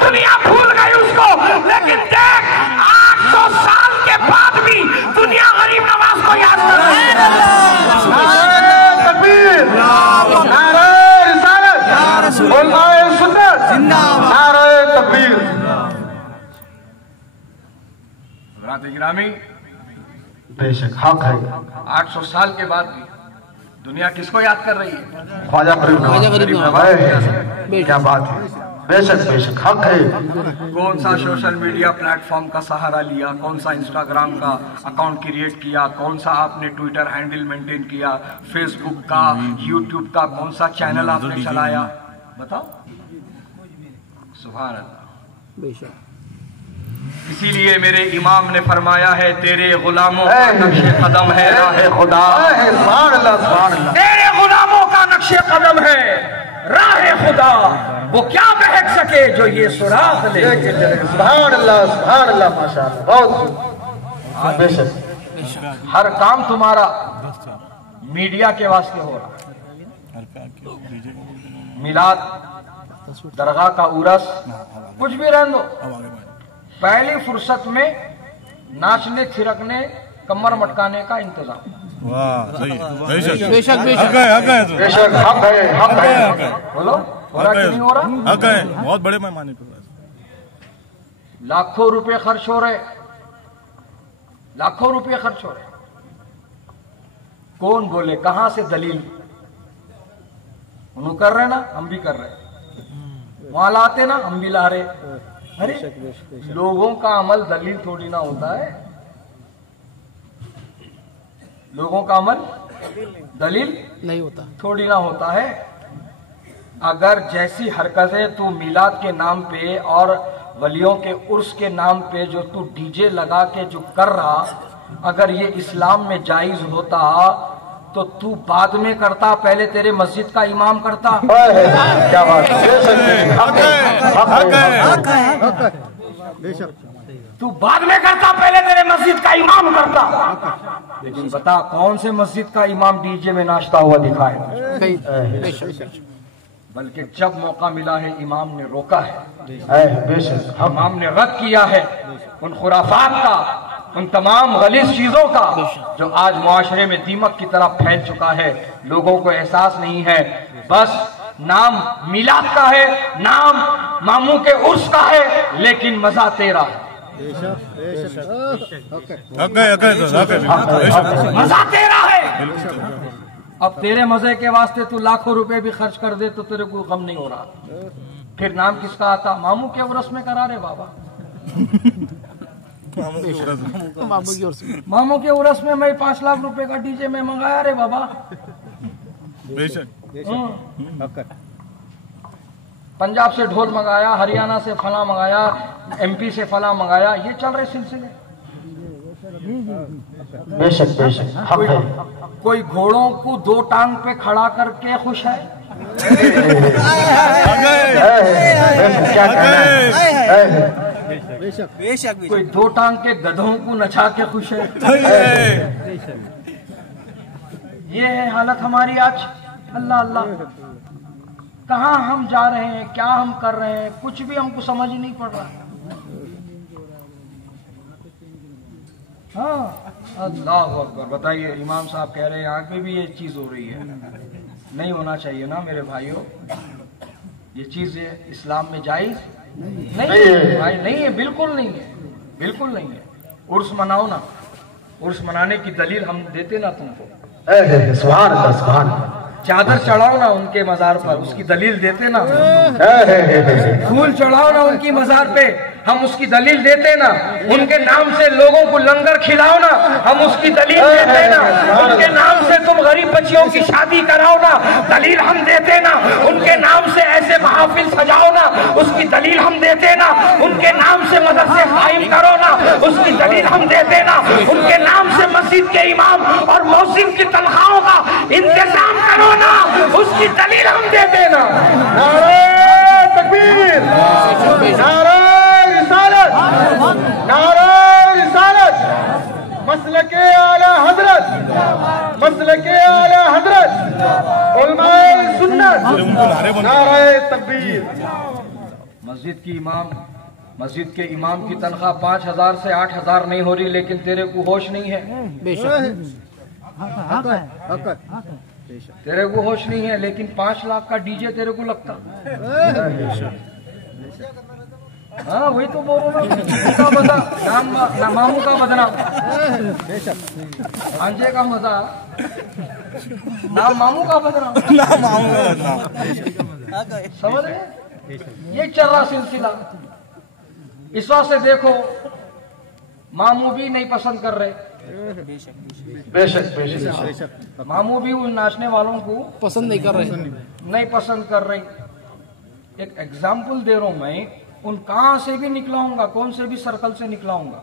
دنیا بھول گئی اس کو، لیکن دیکھ 800 سال کے بعد بھی دنیا غریب نواز کو یاد کر رہی ہے۔ نعرہ تکبیر، نعرہ رسالت، علماء سنت، نعرہ تکبیر۔ حضرات گرامی، بے شک حق ہے، 800 سال کے بعد بھی دنیا کس کو یاد کر رہی ہے؟ خواجہ غریب خواجہ غریب نواز۔ کیا بات ہے، بے شک حق ہے۔ کون سا سوشل میڈیا پلیٹ فارم کا سہارا لیا، کون سا انسٹاگرام کا اکاؤنٹ کریٹ کیا، کون سا آپ نے ٹویٹر ہینڈل مینٹین کیا، فیس بک کا، یوٹیوب کا کون سا چینل آپ نے چلایا، بتاؤ۔ سبحان اللہ۔ بے شک۔ اسی لیے میرے امام نے فرمایا ہے تیرے غلاموں کا نقش قدم ہے راہ خدا، سبحان اللہ، سبحان اللہ۔ تیرے غلاموں کا نقش قدم ہے راہ خدا، وہ کیا بہک سکے جو یہ سراغ لے۔ سبحان اللہ، ماشاءاللہ، بہت بے شک۔ ہر کام تمہارا میڈیا کے واسطے ہو رہا، میلاد، درگاہ کا عرس، کچھ بھی رہن دو، پہلی فرصت میں ناچنے تھرکنے کمر مٹکانے کا انتظام۔ واہ صحیح، بے شک بے شک بے حق ہے، حق ہے تو بے شک حق ہے، حق ہے۔ بولو ہو رہا کہ نہیں ہو رہا؟ حق ہے، بہت بڑے پیمانے پر۔ لاکھوں روپے خرچ ہو رہے، لاکھوں روپے خرچ ہو رہے، کون بولے کہاں سے دلیل؟ انہوں کر رہے نا، ہم بھی کر رہے، وہاں لاتے نا ہم بھی لا رہے۔ ارے لوگوں کا عمل دلیل تھوڑی نہ ہوتا ہے، لوگوں کا عمل دلیل نہیں ہوتا۔ تھوڑی نہ ہوتا ہے۔ اگر جیسی حرکتیں تو میلاد کے نام پہ اور ولیوں کے عرس کے نام پہ جو تو ڈی جے لگا کے جو کر رہا، اگر یہ اسلام میں جائز ہوتا تو تو بعد میں کرتا، پہلے تیرے مسجد کا امام کرتا۔ کیا بات ہے، بے شک، حق ہے، حق ہے، بے شک۔ تو بعد میں کرتا، پہلے تیرے مسجد کا امام کرتا۔ لیکن بتا کون سے مسجد کا امام ڈی جے میں ناچتا ہوا دکھائے؟ بے شک۔ بلکہ جب موقع ملا ہے امام نے روکا ہے، بے شک، امام نے رد کیا ہے ان خرافات کا، ان تمام غلیظ چیزوں کا جو آج معاشرے میں دیمک کی طرح پھیل چکا ہے۔ لوگوں کو احساس نہیں ہے، بس نام میلاد کا ہے، نام ماموں کے عرس کا ہے، لیکن مزہ تیرا ہے، حق ہے، حق ہے تو، حق ہے، بے شک۔ مزہ تیرا ہے۔ اب تیرے مزے کے واسطے تو لاکھوں روپے بھی خرچ کر دے تو تیرے کو غم نہیں ہو رہا، پھر نام کس کا آتا؟ ماموں کے عرس میں کرا رہے بابا، ماموں کی اور سے ماموں کے عرس میں میں 5 لاکھ روپے کا ڈی جے میں منگایا رے بابا۔ بے شک۔ پنجاب سے ڈھول منگایا، ہریانہ سے فلاں منگایا، ایم پی سے فلاں منگایا، یہ چل رہے سلسلے۔ بے شک، بے شک، حق ہے۔ کوئی گھوڑوں کو 2 ٹانگ پہ کھڑا کر کے خوش ہے، حق ہے، کیا کہنا ہے، کوئی 2 ٹانگ کے گدھوں کو نچا کے خوش ہے۔ یہ ہے حالت ہماری آج۔ اللہ اللہ، کہاں ہم جا رہے ہیں، کیا ہم کر رہے ہیں، کچھ بھی ہم کو سمجھ ہی نہیں پڑ رہا۔ ہاں اللہ اکبر۔ بتائیے امام صاحب کہہ رہے ہیں یہاں پہ بھی یہ چیز ہو رہی ہے، نہیں ہونا چاہیے نا میرے بھائیوں، یہ چیز اسلام میں جائز نہیں ہے بھائی، نہیں ہے، بالکل نہیں ہے، بالکل نہیں ہے۔ عرس مناؤ نا، عرس منانے کی دلیل ہم دیتے نا تم کو، سبحان اللہ، سبحان اللہ۔ چادر چڑھاؤ نا ان کے مزار پر، اس کی دلیل دیتے نا، پھول چڑھاؤ نا ان کی مزار پہ، ہم اس کی دلیل دیتے نا، ان کے نام سے لوگوں کو لنگر کھلاؤ نا، ہم اس کی دلیل دیتے نا، ان کے نام سے تم غریب بچیوں کی شادی کراؤ نا، دلیل ہم دیتے نا، ان کے نام سے ایسے محافل سجاؤ نا، اس کی دلیل ہم دیتے نا، ان کے نام سے مدرسے قائم کرو نا، اس کی دلیل ہم دیتے نا، ان کے نام سے مسجد کے امام اور مؤذن کی تنخواہوں کا انتظام کرو نا، اس کی دلیل ہم دیتے نا۔ نعرہ تکبیر، نعرہ رسالت، نعرہ رسالت، مسلک اعلی حضرت، مسلک اعلی حضرت، علماء سنت، نعرہ تکبیر۔ مسجد کے امام کی تنخواہ 5,000 سے 8,000 نہیں ہو رہی، لیکن تیرے کو ہوش نہیں ہے. بے شک تیرے کو ہوش نہیں ہے، لیکن 5 لاکھ کا ڈی جے تیرے کو لگتا. ہاں وہی تو بول رہا ہوں، ماموں کا بدنام، آنجے کا مزہ، نام ماموں کا بدنام. سمجھ رہے؟ یہ چل رہا سلسلہ. اس وقت سے دیکھو ماموں بھی نہیں پسند کر رہے. بے شک بے شک ماموں بھی ان ناچنے والوں کو پسند نہیں کر رہے. نہیں پسند کر رہی. ایک ایگزامپل دے رہا ہوں میں، ان کہاں سے بھی نکلاؤں گا، کون سے بھی سرکل سے نکلاؤں گا،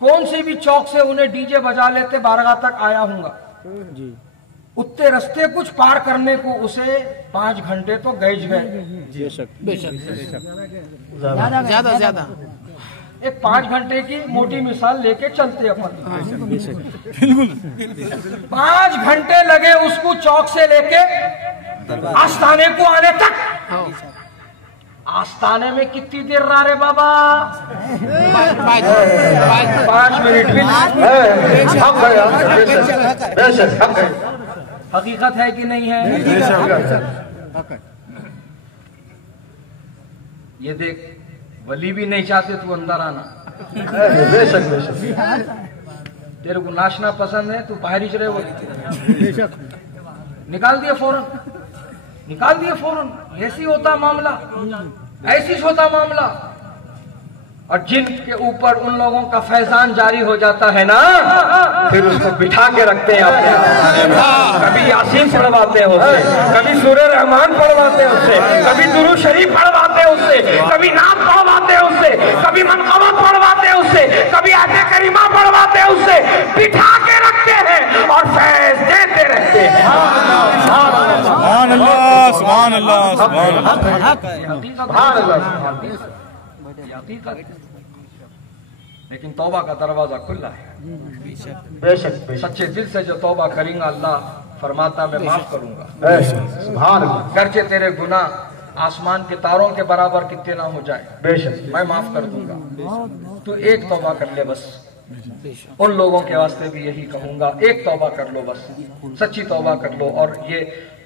کون سے بھی چوک سے انہیں ڈی جے بجا لیتے بارگاہ تک آیا ہوں گا. اتنے رستے کچھ پار کرنے کو اسے 5 گھنٹے تو گئے. بے شک زیادہ ایک 5 گھنٹے کی موٹی مثال لے کے چلتے اپن. 5 گھنٹے لگے اس کو چوک سے لے کے آستانے کو آنے تک. آستانے میں کتنی دیر رہا رے بابا؟ 5 منٹ بھی. حقیقت ہے کہ نہیں ہے؟ یہ دیکھ، ولی بھی نہیں چاہتے تو اندر آنا. بے شک بے شک تیرے کو ناچنا پسند ہے تو باہر ہی رہے. وہ نکال دیا فوراً، نکال دیا فوراً. ایسی ہوتا معاملہ، ایسی ہوتا معاملہ. اور جن کے اوپر ان لوگوں کا فیضان جاری ہو جاتا ہے نا، پھر اس کو بٹھا کے رکھتے ہیں اپنے. کبھی یاسین پڑھواتے ہیں اس سے، کبھی سورہ رحمان پڑھواتے ہیں اس سے، کبھی درود شریف پڑھواتے ہیں اس سے، کبھی نام پڑھواتے ہیں اس سے، کبھی منقبت پڑھواتے ہیں اس سے، کبھی آیت کریمہ پڑھواتے ہیں اس سے. بٹھا کے رکھتے ہیں اور فیض دیتے رہتے ہیں. سبحان اللہ سبحان اللہ سبحان اللہ. حقیقت. لیکن توبہ کا دروازہ کھلا ہے. بے شک سچے دل سے جو توبہ کریں گا اللہ فرماتا میں معاف کروں گا. سبحان اللہ. گرچہ تیرے گناہ آسمان کے تاروں کے برابر کتنے نہ ہو جائے بے شک میں معاف کر دوں گا. تو ایک توبہ کر لے بس. ان لوگوں کے واسطے بھی یہی کہوں گا، ایک توبہ کر لو بس، سچی توبہ کر لو. اور یہ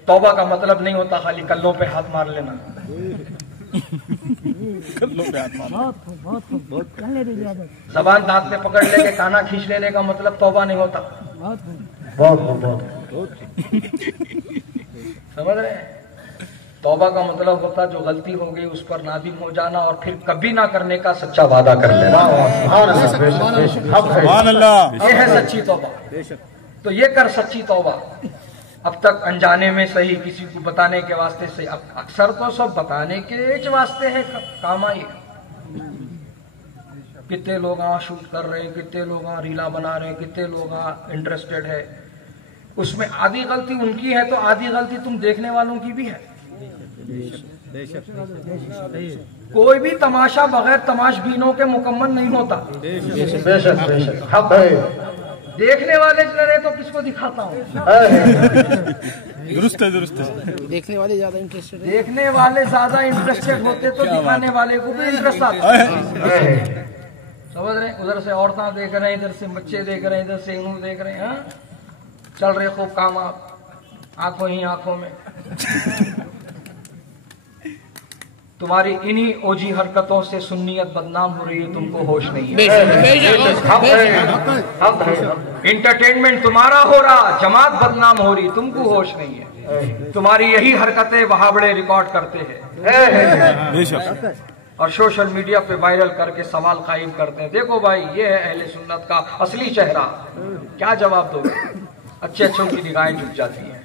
توبہ کا مطلب نہیں ہوتا خالی کلوں پہ ہاتھ مار لینا. زبان دانت میں پکڑ لے کے کانا کھینچ لینے کا مطلب توبہ نہیں ہوتا. بہت سمجھ رہے ہیں؟ توبہ کا مطلب ہوتا جو غلطی ہو گئی اس پر نادم ہو جانا اور پھر کبھی نہ کرنے کا سچا وعدہ کر لینا. سبحان اللہ. یہ ہے سچی توبہ. تو یہ کر سچی توبہ. اب تک انجانے میں صحیح، کسی کو بتانے کے واسطے سے، اکثر تو سب بتانے کے واسطے ہے کام آئی. کتنے لوگ شوٹ کر رہے ہیں، کتنے لوگ ریلا بنا رہے ہیں، کتنے لوگ انٹرسٹڈ ہے. اس میں آدھی غلطی ان کی ہے تو آدھی غلطی تم دیکھنے والوں کی بھی ہے. کوئی بھی تماشا بغیر تماش بینوں کے مکمل نہیں ہوتا. بے شک حق ہے. دیکھنے والے چلے تو کس کو دکھاتا ہوں. درست ہے درست ہے. دیکھنے والے زیادہ انٹرسٹڈ ہیں. دیکھنے والے زیادہ انٹرسٹڈ ہوتے تو دکھانے والے کو بھی انٹرسٹ آتا. سمجھ رہے؟ ادھر سے عورتیں دیکھ رہے ہیں، ادھر سے بچے دیکھ رہے ہیں، ادھر سے انہوں دیکھ رہے ہیں. چل رہے خوب کام آپ آنکھوں ہی آنکھوں میں. تمہاری انہی اوجی حرکتوں سے سنیت بدنام ہو رہی ہے، تم کو ہوش نہیں ہے. انٹرٹینمنٹ تمہارا ہو رہا، جماعت بدنام ہو رہی، تم کو ہوش نہیں ہے. تمہاری یہی حرکتیں وہابڑے ریکارڈ کرتے ہیں اور سوشل میڈیا پہ وائرل کر کے سوال قائم کرتے ہیں. دیکھو بھائی، یہ ہے اہل سنت کا اصلی چہرہ. کیا جواب دو گے؟ اچھے اچھوں کی نگاہیں جھک جاتی ہیں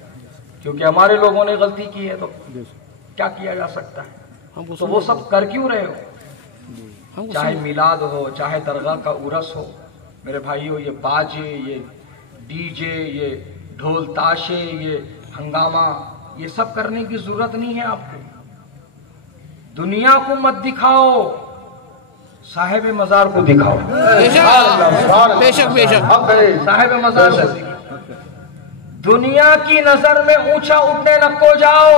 کیونکہ ہمارے لوگوں نے غلطی کی ہے. تو کیا کیا جا سکتا ہے؟ تو وہ سب کر کیوں رہے ہو؟ چاہے میلاد ہو، چاہے درگاہ کا عرس ہو، میرے بھائیو، یہ باجے، یہ ڈی جے، یہ ڈھول تاشے، یہ ہنگامہ، یہ سب کرنے کی ضرورت نہیں ہے آپ کو. دنیا کو مت دکھاؤ، صاحب مزار کو دکھاؤ. بے شک صاحب مزار کو دکھاؤ. دنیا کی نظر میں اونچا اٹھنے نہ کو جاؤ.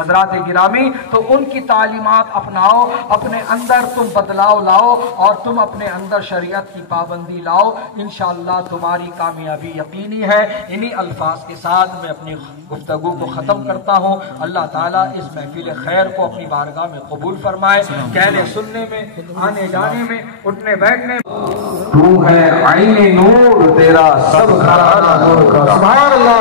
حضرات گرامی، تو ان کی تعلیمات اپناؤ، اپنے اندر تم بدلاؤ لاؤ اور تم اپنے اندر شریعت کی پابندی لاؤ، انشاءاللہ تمہاری کامیابی یقینی ہے۔ انہی الفاظ کے ساتھ میں اپنی گفتگو کو ختم کرتا ہوں۔ اللہ تعالیٰ اس محفل خیر کو اپنی بارگاہ میں قبول فرمائے، کہنے سننے میں، آنے جانے میں، اٹھنے بیٹھنے میں۔ تو ہے عین نور تیرا سب گھرانہ نور کا، سبحان اللہ۔